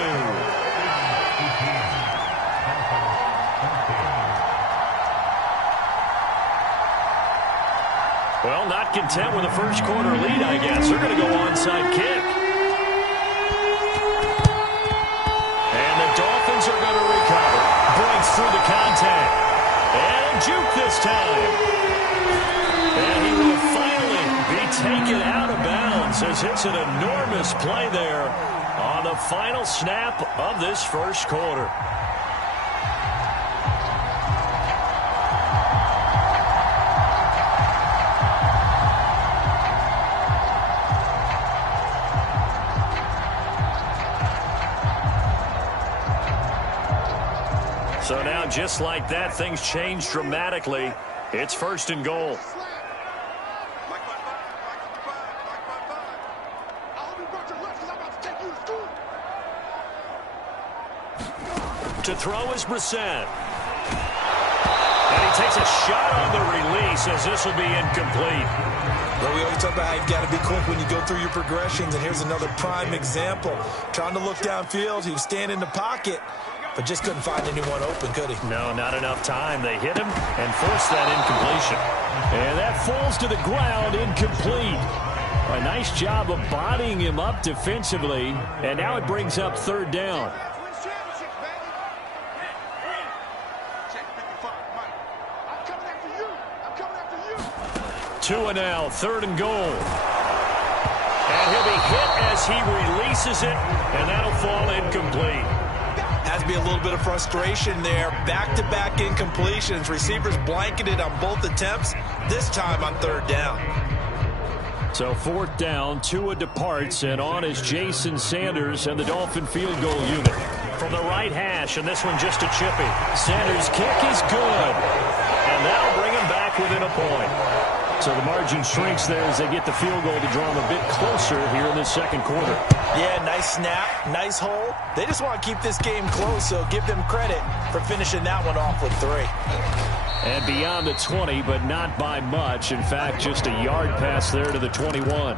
Well, not content with a first quarter lead, I guess. They're going to go onside kick. And the Dolphins are going to recover. Breaks through the contact. And a juke this time. And he will finally be taken out of bounds as it's an enormous play there on the final snap of this first quarter. So now, just like that, things change dramatically. It's 1st and goal. To throw is Brissett. And he takes a shot on the release as this will be incomplete. Well, we always talk about how you've got to be quick when you go through your progressions, and here's another prime example. Trying to look downfield, he was standing in the pocket, but just couldn't find anyone open, could he? No, not enough time. They hit him and forced that incompletion. And that falls to the ground, incomplete. A nice job of bodying him up defensively, and now it brings up third down. Two and now, third and goal. And he'll be hit as he releases it, and that'll fall incomplete. Has to be a little bit of frustration there. Back-to-back incompletions. Receivers blanketed on both attempts, this time on third down. So fourth down, Tua departs, and on is Jason Sanders and the Dolphin field goal unit. From the right hash, and this one just a chippy. Sanders' kick is good, and that'll bring him back within a point. So the margin shrinks there as they get the field goal to draw them a bit closer here in this second quarter. Yeah, nice snap, nice hole. They just want to keep this game close, so give them credit for finishing that one off with 3. And beyond the 20, but not by much. In fact, just a yard pass there to the 21.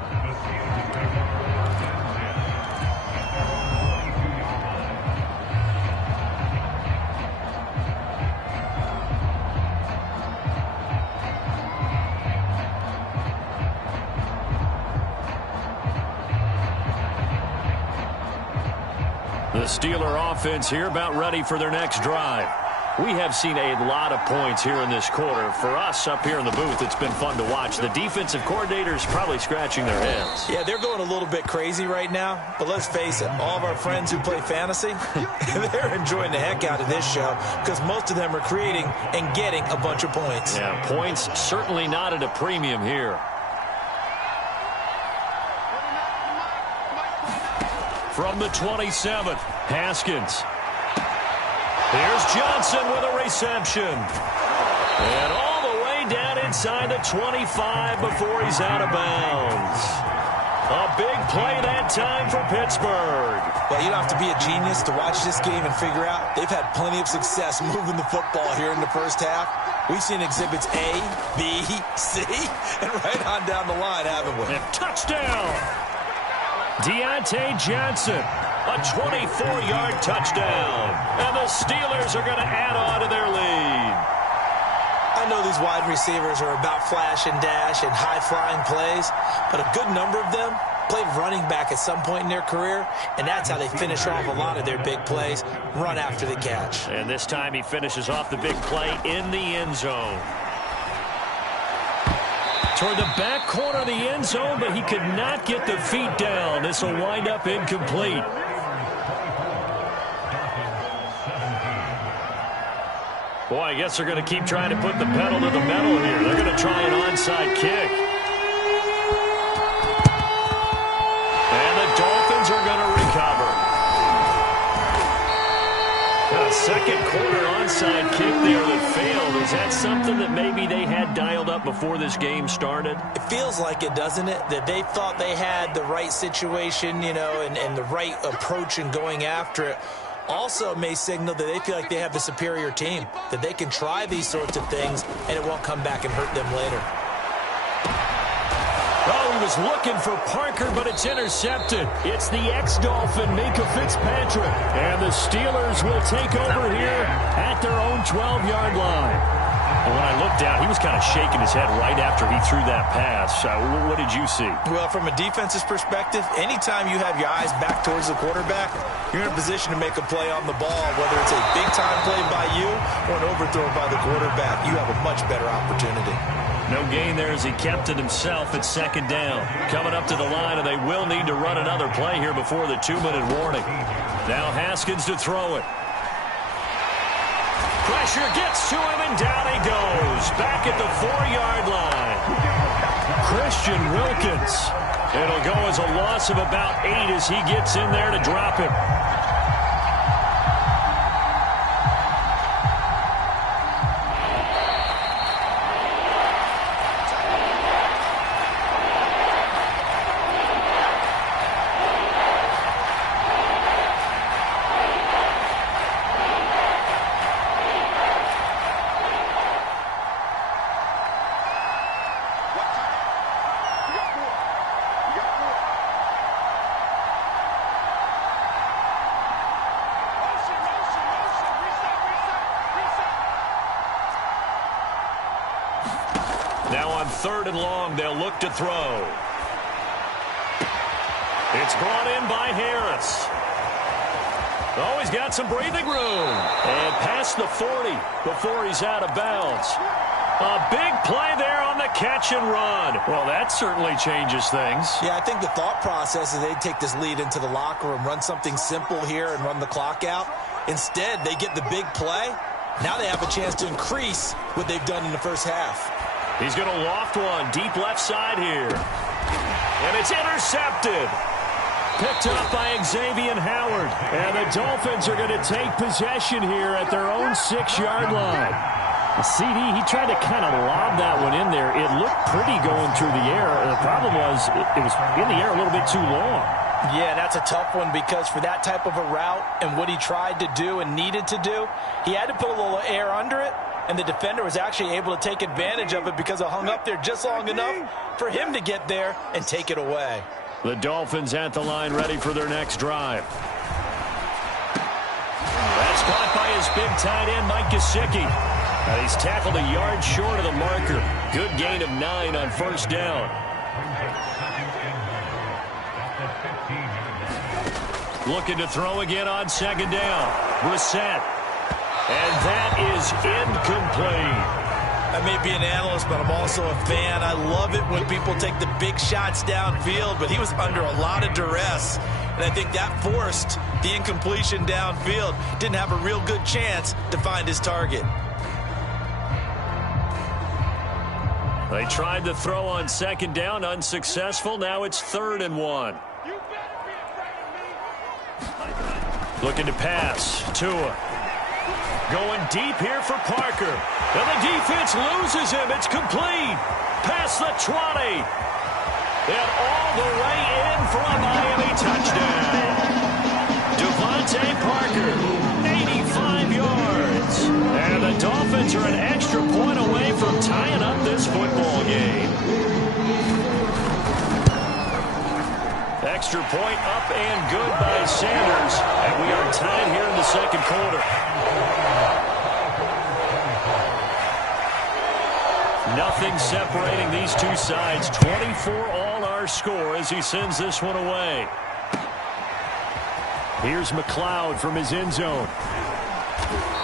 The Steeler offense here about ready for their next drive. We have seen a lot of points here in this quarter. For us up here in the booth, it's been fun to watch. The defensive coordinators probably scratching their heads. Yeah, they're going a little bit crazy right now. But let's face it, all of our friends who play fantasy, they're enjoying the heck out of this show because most of them are creating and getting a bunch of points. Yeah, points certainly not at a premium here. From the 27th, Haskins. Here's Johnson with a reception. And all the way down inside the 25 before he's out of bounds. A big play that time for Pittsburgh. Well, you don't have to be a genius to watch this game and figure out they've had plenty of success moving the football here in the first half. We've seen exhibits A, B, C, and right on down the line, haven't we? And touchdown. Deontay Johnson, a 24-yard touchdown. And the Steelers are going to add on to their lead. I know these wide receivers are about flash and dash and high-flying plays, but a good number of them played running back at some point in their career, and that's how they finish off a lot of their big plays, run after the catch. And this time he finishes off the big play in the end zone. Toward the back corner of the end zone, but he could not get the feet down. This will wind up incomplete. Boy, I guess they're going to keep trying to put the pedal to the metal here. They're going to try an onside kick. And the Dolphins are going to recover. A second quarter onside kick there that failed. Is that something that maybe they had dialed up before this game started? It feels like it, doesn't it? That they thought they had the right situation, you know, and the right approach in going after it. Also may signal that they feel like they have the superior team, that they can try these sorts of things and it won't come back and hurt them later. Oh, he was looking for Parker, but it's intercepted. It's the ex-Dolphin, Minkah Fitzpatrick. And the Steelers will take over here at their own 12-yard line. And when I looked down, he was kind of shaking his head right after he threw that pass. What did you see? Well, from a defense's perspective, anytime you have your eyes back towards the quarterback, you're in a position to make a play on the ball, whether it's a big-time play by you or an overthrow by the quarterback. You have a much better opportunity. No gain there as he kept it himself at second down. Coming up to the line, and they will need to run another play here before the 2-minute warning. Now Haskins to throw it. Pressure gets to him, and down he goes. Back at the 4-yard line. Christian Wilkins. It'll go as a loss of about 8 as he gets in there to drop him. Now on 3rd and long, they'll look to throw. It's brought in by Harris. Oh, he's got some breathing room. And past the 40 before he's out of bounds. A big play there on the catch and run. Well, that certainly changes things. Yeah, I think the thought process is they'd take this lead into the locker room, run something simple here and run the clock out. Instead, they get the big play. Now they have a chance to increase what they've done in the first half. He's going to loft one deep left side here. And it's intercepted. Picked up by Xavier Howard. And the Dolphins are going to take possession here at their own 6-yard line. The CD, he tried to kind of lob that one in there. It looked pretty going through the air. The problem was it was in the air a little bit too long. Yeah, that's a tough one because for that type of a route and what he tried to do and needed to do, he had to put a little air under it, and the defender was actually able to take advantage of it because it hung up there just long enough for him to get there and take it away. The Dolphins at the line ready for their next drive. That's caught by his big tight end, Mike Gesicki. He's tackled a yard short of the marker. Good gain of 9 on 1st down. Looking to throw again on 2nd down. Brissett. And that is incomplete. I may be an analyst, but I'm also a fan. I love it when people take the big shots downfield, but he was under a lot of duress. And I think that forced the incompletion downfield. Didn't have a real good chance to find his target. They tried to throw on 2nd down, unsuccessful. Now it's 3rd and 1. Looking to pass. Tua. Going deep here for Parker. And the defense loses him. It's complete. Past the 20. And all the way in for a Miami touchdown. Devontae Parker, 85 yards. And the Dolphins are an extra point away from tying up this football game. Extra point up and good by Sanders. And we are tied here in the 2nd quarter. Nothing separating these two sides. 24 all our score as he sends this one away. Here's McLeod from his end zone.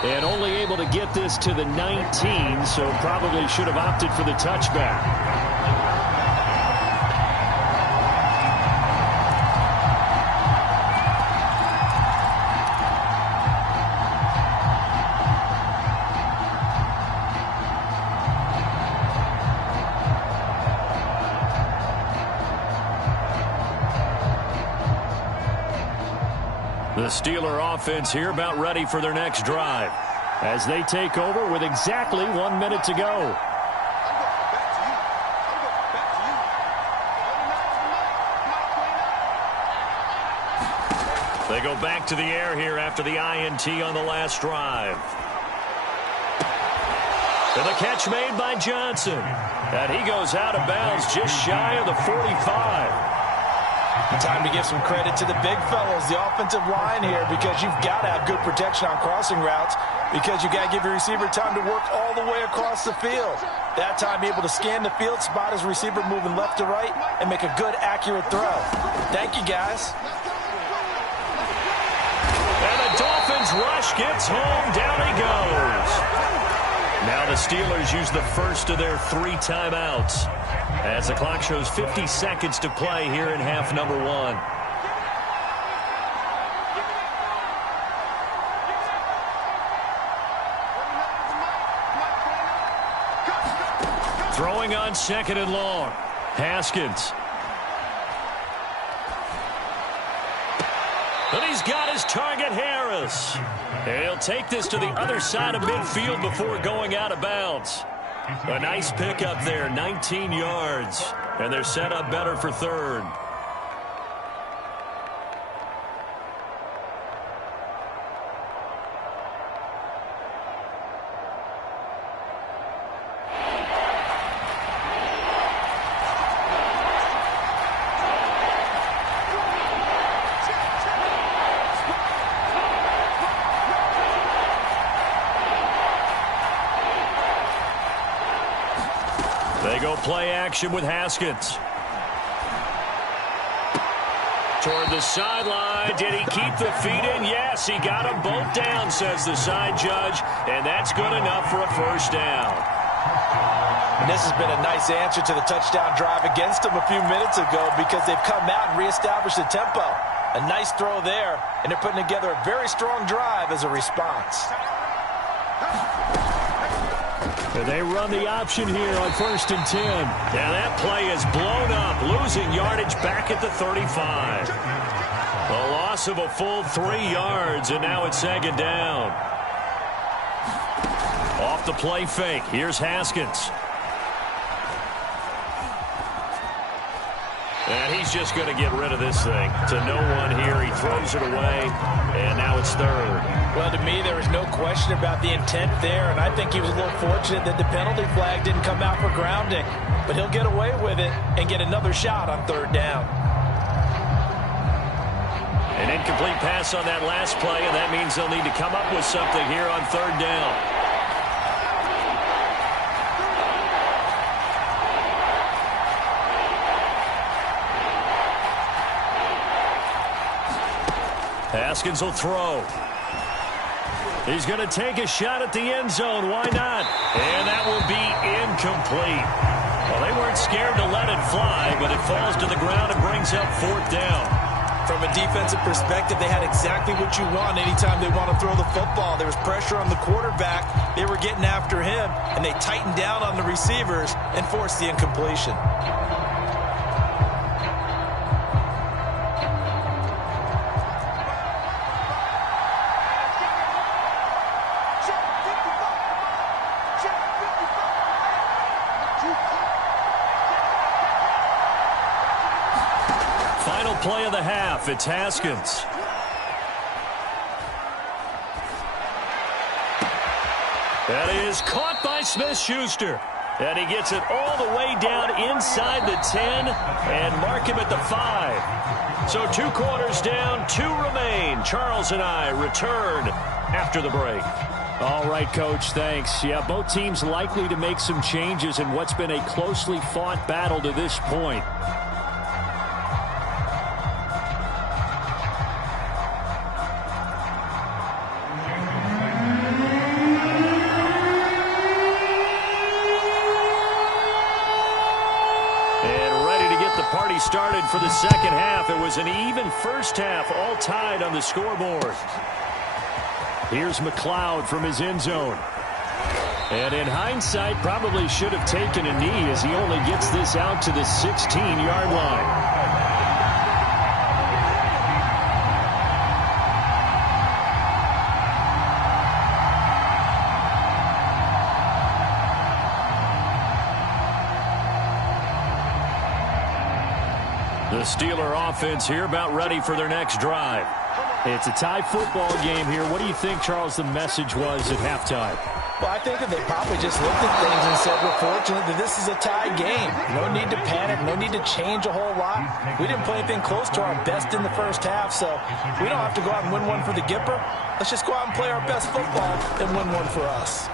And only able to get this to the 19, so probably should have opted for the touchback. The Steeler offense here about ready for their next drive as they take over with exactly 1 minute to go. They go back to the air here after the INT on the last drive. And the catch made by Johnson. And he goes out of bounds just shy of the 45. Time to give some credit to the big fellows, the offensive line here, because you've got to have good protection on crossing routes because you got to give your receiver time to work all the way across the field. That time, be able to scan the field, spot his receiver moving left to right, and make a good, accurate throw. Thank you, guys. And the Dolphins rush gets home. Down he goes. Now the Steelers use the first of their 3 timeouts as the clock shows 50 seconds to play here in half number 1. Throwing on 2nd and long. Haskins. And he's got his target, Harris. And he'll take this to the other side of midfield before going out of bounds. A nice pickup there, 19 yards. And they're set up better for 3rd. They go play action with Haskins. Toward the sideline. Did he keep the feet in? Yes, he got them both down, says the side judge. And that's good enough for a first down. And this has been a nice answer to the touchdown drive against them a few minutes ago because they've come out and reestablished the tempo. A nice throw there, and they're putting together a very strong drive as a response. And they run the option here on 1st and 10. Now that play is blown up, losing yardage back at the 35. A loss of a full 3 yards, and now it's 2nd down. Off the play fake, here's Haskins. And he's just going to get rid of this thing. To no one here, he throws it away, and now it's 3rd. Well, to me, there was no question about the intent there, and I think he was a little fortunate that the penalty flag didn't come out for grounding. But he'll get away with it and get another shot on 3rd down. An incomplete pass on that last play, and that means they'll need to come up with something here on 3rd down. Haskins will throw. He's going to take a shot at the end zone. Why not? And that will be incomplete. Well, they weren't scared to let it fly, but it falls to the ground and brings up 4th down. From a defensive perspective, they had exactly what you want anytime they want to throw the football. There was pressure on the quarterback. They were getting after him, and they tightened down on the receivers and forced the incompletion. Play of the half, it's Haskins. That is caught by Smith-Schuster. And he gets it all the way down inside the 10 and mark him at the 5. So 2 quarters down, 2 remain. Charles and I return after the break. All right, Coach, thanks. Yeah, both teams likely to make some changes in what's been a closely fought battle to this point. Started for the second half. It was an even first half, all tied on the scoreboard. Here's McLeod from his end zone. And in hindsight, probably should have taken a knee as he only gets this out to the 16-yard line. The Steeler offense here about ready for their next drive. It's a tie football game here. What do you think, Charles, the message was at halftime? Well, I think that they probably just looked at things and said, we're fortunate that this is a tie game. No need to panic. No need to change a whole lot. We didn't play anything close to our best in the first half, so we don't have to go out and win one for the Gipper. Let's just go out and play our best football and win one for us.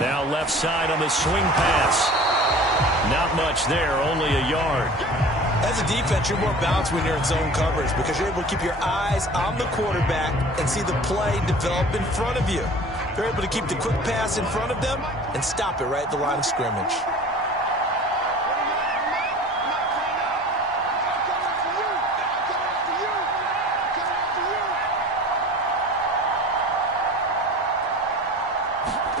Now left side on the swing pass. Not much there, only a yard. As a defense, you're more balanced when you're in zone coverage because you're able to keep your eyes on the quarterback and see the play develop in front of you. You're able to keep the quick pass in front of them and stop it right at the line of scrimmage.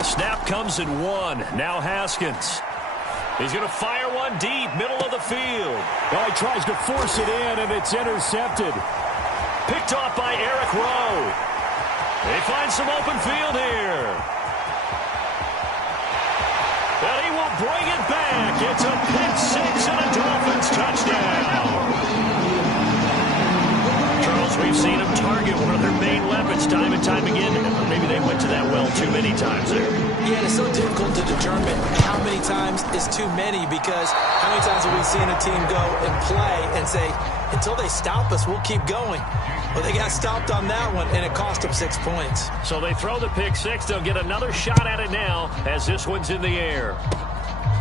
Snap comes in 1. Now Haskins. He's going to fire one deep, middle of the field. Oh, he tries to force it in, and it's intercepted. Picked off by Eric Rowe. They find some open field here. And he will bring it back. It's a pick 6 and a Dolphins touchdown. Charles, we've seen them target one of their main weapons time and time again. Maybe they went to that well too many times there. Yeah, and it's so difficult to determine how many times is too many because how many times have we seen a team go and play and say, until they stop us, we'll keep going. Well, they got stopped on that one, and it cost them 6 points. So they throw the pick 6. They'll get another shot at it now as this one's in the air.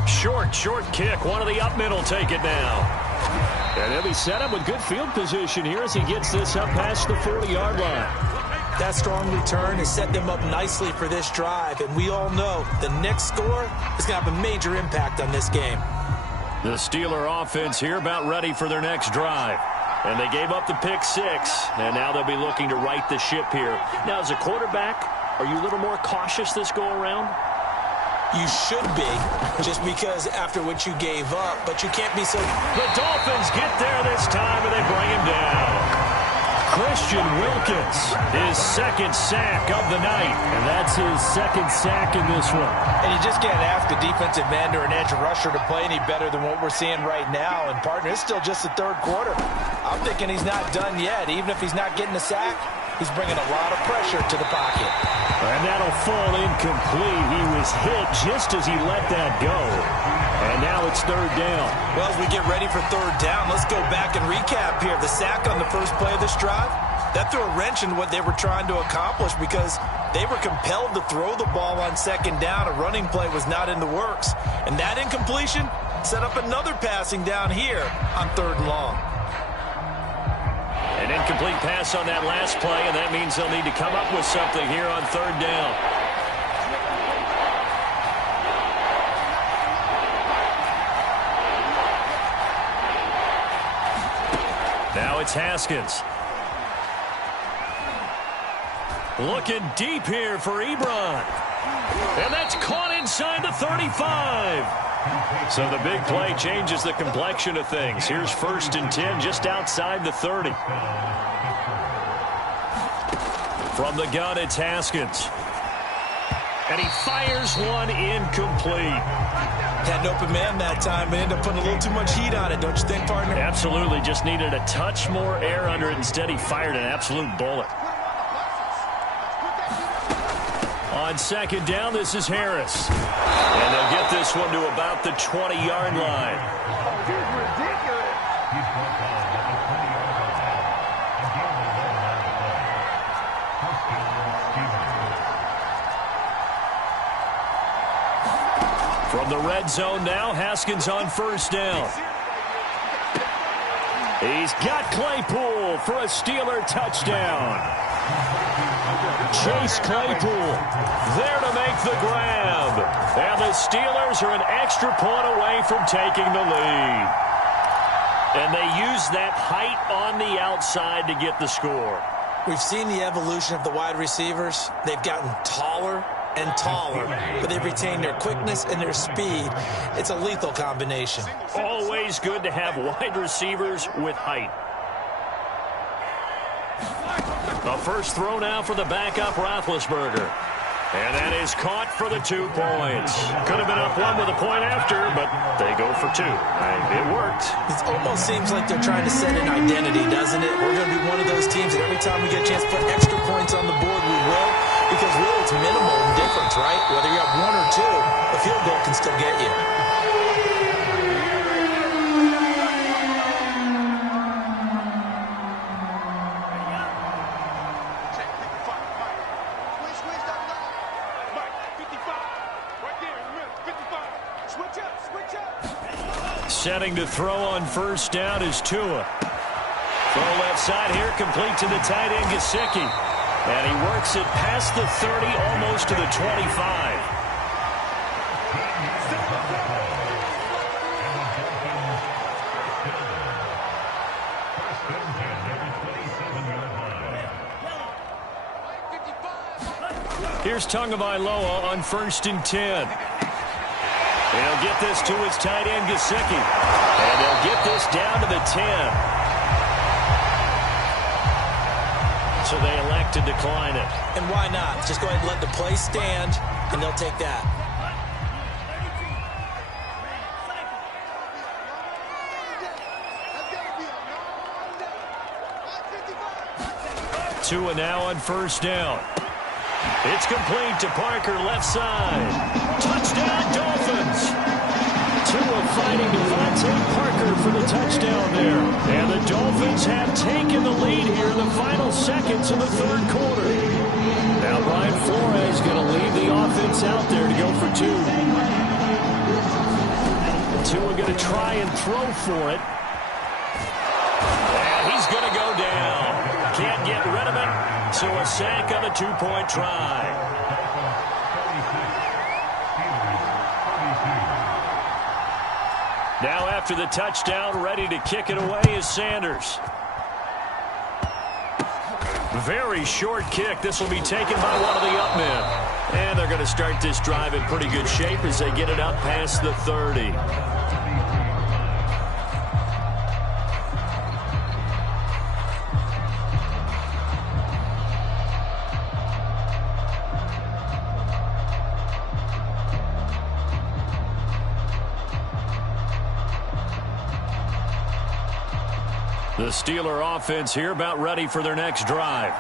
Short kick. One of the up middle take it now. And he'll be set up with good field position here as he gets this up past the 40-yard line. That strong return has set them up nicely for this drive, and we all know the next score is going to have a major impact on this game. The Steeler offense here about ready for their next drive. And they gave up the pick 6, and now they'll be looking to right the ship here. Now, as a quarterback, are you a little more cautious this go-around? You should be, just because after what you gave up, but you can't be so... The Dolphins get there this time, and they bring him down. Christian Wilkins, his second sack of the night. And that's his second sack in this one. And you just can't ask a defensive end or an edge rusher to play any better than what we're seeing right now. And, partner, it's still just the third quarter. I'm thinking he's not done yet. Even if he's not getting a sack, he's bringing a lot of pressure to the pocket. And that'll fall incomplete. He was hit just as he let that go. And now it's third down. Well, as we get ready for third down, let's go back and recap here. The sack on the first play of this drive, that threw a wrench in what they were trying to accomplish because they were compelled to throw the ball on second down. A running play was not in the works. And that incompletion set up another passing down here on third and long. An incomplete pass on that last play, and that means they'll need to come up with something here on third down. Now it's Haskins. Looking deep here for Ebron. And that's caught inside the 35. So the big play changes the complexion of things. Here's 1st and 10 just outside the 30. From the gun, it's Haskins. And he fires one incomplete. Had an open man that time, but ended up putting a little too much heat on it, don't you think, partner? Absolutely. Just needed a touch more air under it. Instead, he fired an absolute bullet. On second down, this is Harris. And they'll get this one to about the 20-yard line. From the red zone now, Haskins on first down. He's got Claypool for a Steeler touchdown. Chase Claypool there to make the grab. And the Steelers are an extra point away from taking the lead. And they use that height on the outside to get the score. We've seen the evolution of the wide receivers. They've gotten taller and taller, but they've retained their quickness and their speed. It's a lethal combination. Always good to have wide receivers with height. The first throw now for the backup Roethlisberger. And that is caught for the 2 points. Could have been up one with a point after, but they go for 2. It worked. It almost seems like they're trying to set an identity, doesn't it? We're going to be one of those teams that every time we get a chance to put extra points on the board, we will. Because really it's minimal in difference, right? Whether you have 1 or 2, the field goal can still get you. Setting to throw on first down is Tua. Throw left side here, complete to the tight end, Gesicki. And he works it past the 30, almost to the 25. Here's Tagovailoa on 1st and 10. He'll get this to his tight end, Gesicki. And they'll get this down to the 10. So they elect to decline it. And why not? Just go ahead and let the play stand, and they'll take that. Tua now on first down. It's complete to Parker, left side. Touchdown, Dolphins. Tua fighting Devontae Parker for the touchdown there. And the Dolphins have taken the lead here in the final seconds of the third quarter. Now Brian Flores going to leave the offense out there to go for 2. to and going to try and throw for it. And he's going to go down. Can't get rid of it, so a sack on a 2-point try. Now after the touchdown, ready to kick it away is Sanders. Very short kick. This will be taken by one of the up men. And they're going to start this drive in pretty good shape as they get it up past the 30. The Steeler offense here about ready for their next drive.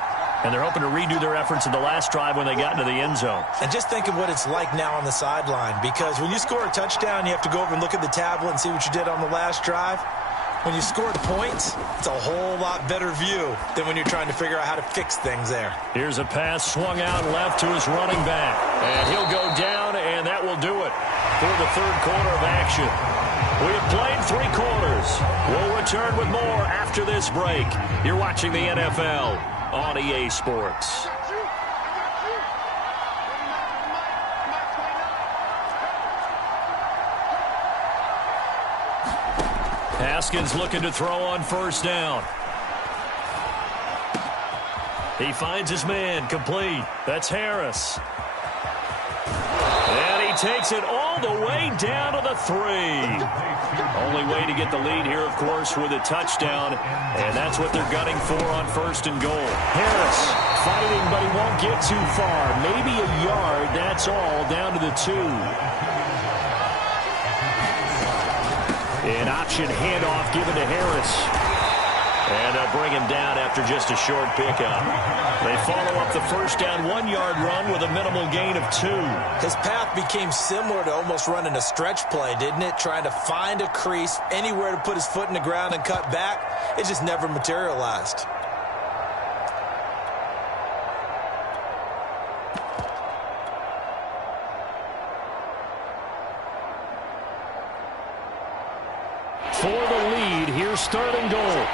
And they're hoping to redo their efforts in the last drive when they got into the end zone. And just think of what it's like now on the sideline, because when you score a touchdown, you have to go over and look at the tablet and see what you did on the last drive. When you scored points, it's a whole lot better view than when you're trying to figure out how to fix things there. Here's a pass swung out left to his running back. And he'll go down, and that will do it for the third quarter of action. We have played 3 quarters. We'll return with more after this break. You're watching the NFL on EA Sports. Haskins looking to throw on first down. He finds his man, complete. That's Harris. And he takes it all the way down to the 3. Only way to get the lead here, of course, with a touchdown. And that's what they're gunning for on first and goal. Harris fighting, but he won't get too far. Maybe a yard, that's all, down to the 2. An option handoff given to Harris. And they'll bring him down after just a short pickup. They follow up the first down 1-yard run with a minimal gain of 2. His path became similar to almost running a stretch play, didn't it? Trying to find a crease, anywhere to put his foot in the ground and cut back. It just never materialized. For the lead, here's third and goal.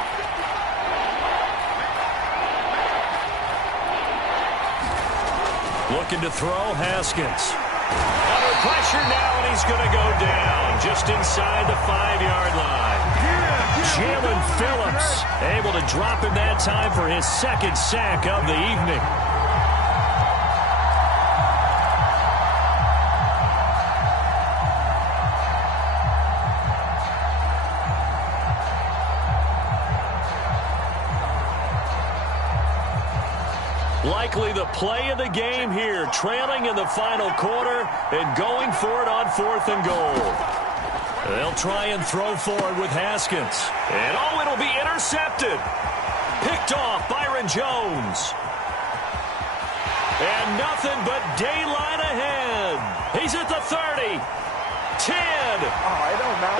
Looking to throw, Haskins. Under pressure now, and he's going to go down just inside the 5-yard line. Jalen Phillips able to drop him that time for his second sack of the evening. Likely the play of the game here, trailing in the final quarter and going for it on 4th and goal. They'll try and throw forward with Haskins. And it'll be intercepted. Picked off Byron Jones. And nothing but daylight ahead. He's at the 30. 10.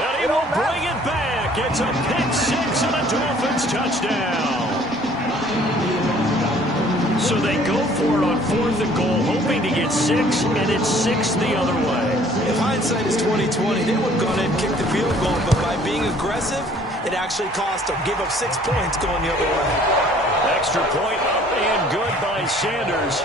And he will bring it back. It's a pick 6 and a Dolphins touchdown. So they go for it on 4th and goal, hoping to get 6, and it's 6 the other way. If hindsight is 20/20, they would have gone in and kicked the field goal, but by being aggressive, it actually cost them. Give up 6 points going the other way. Extra point up and good by Sanders.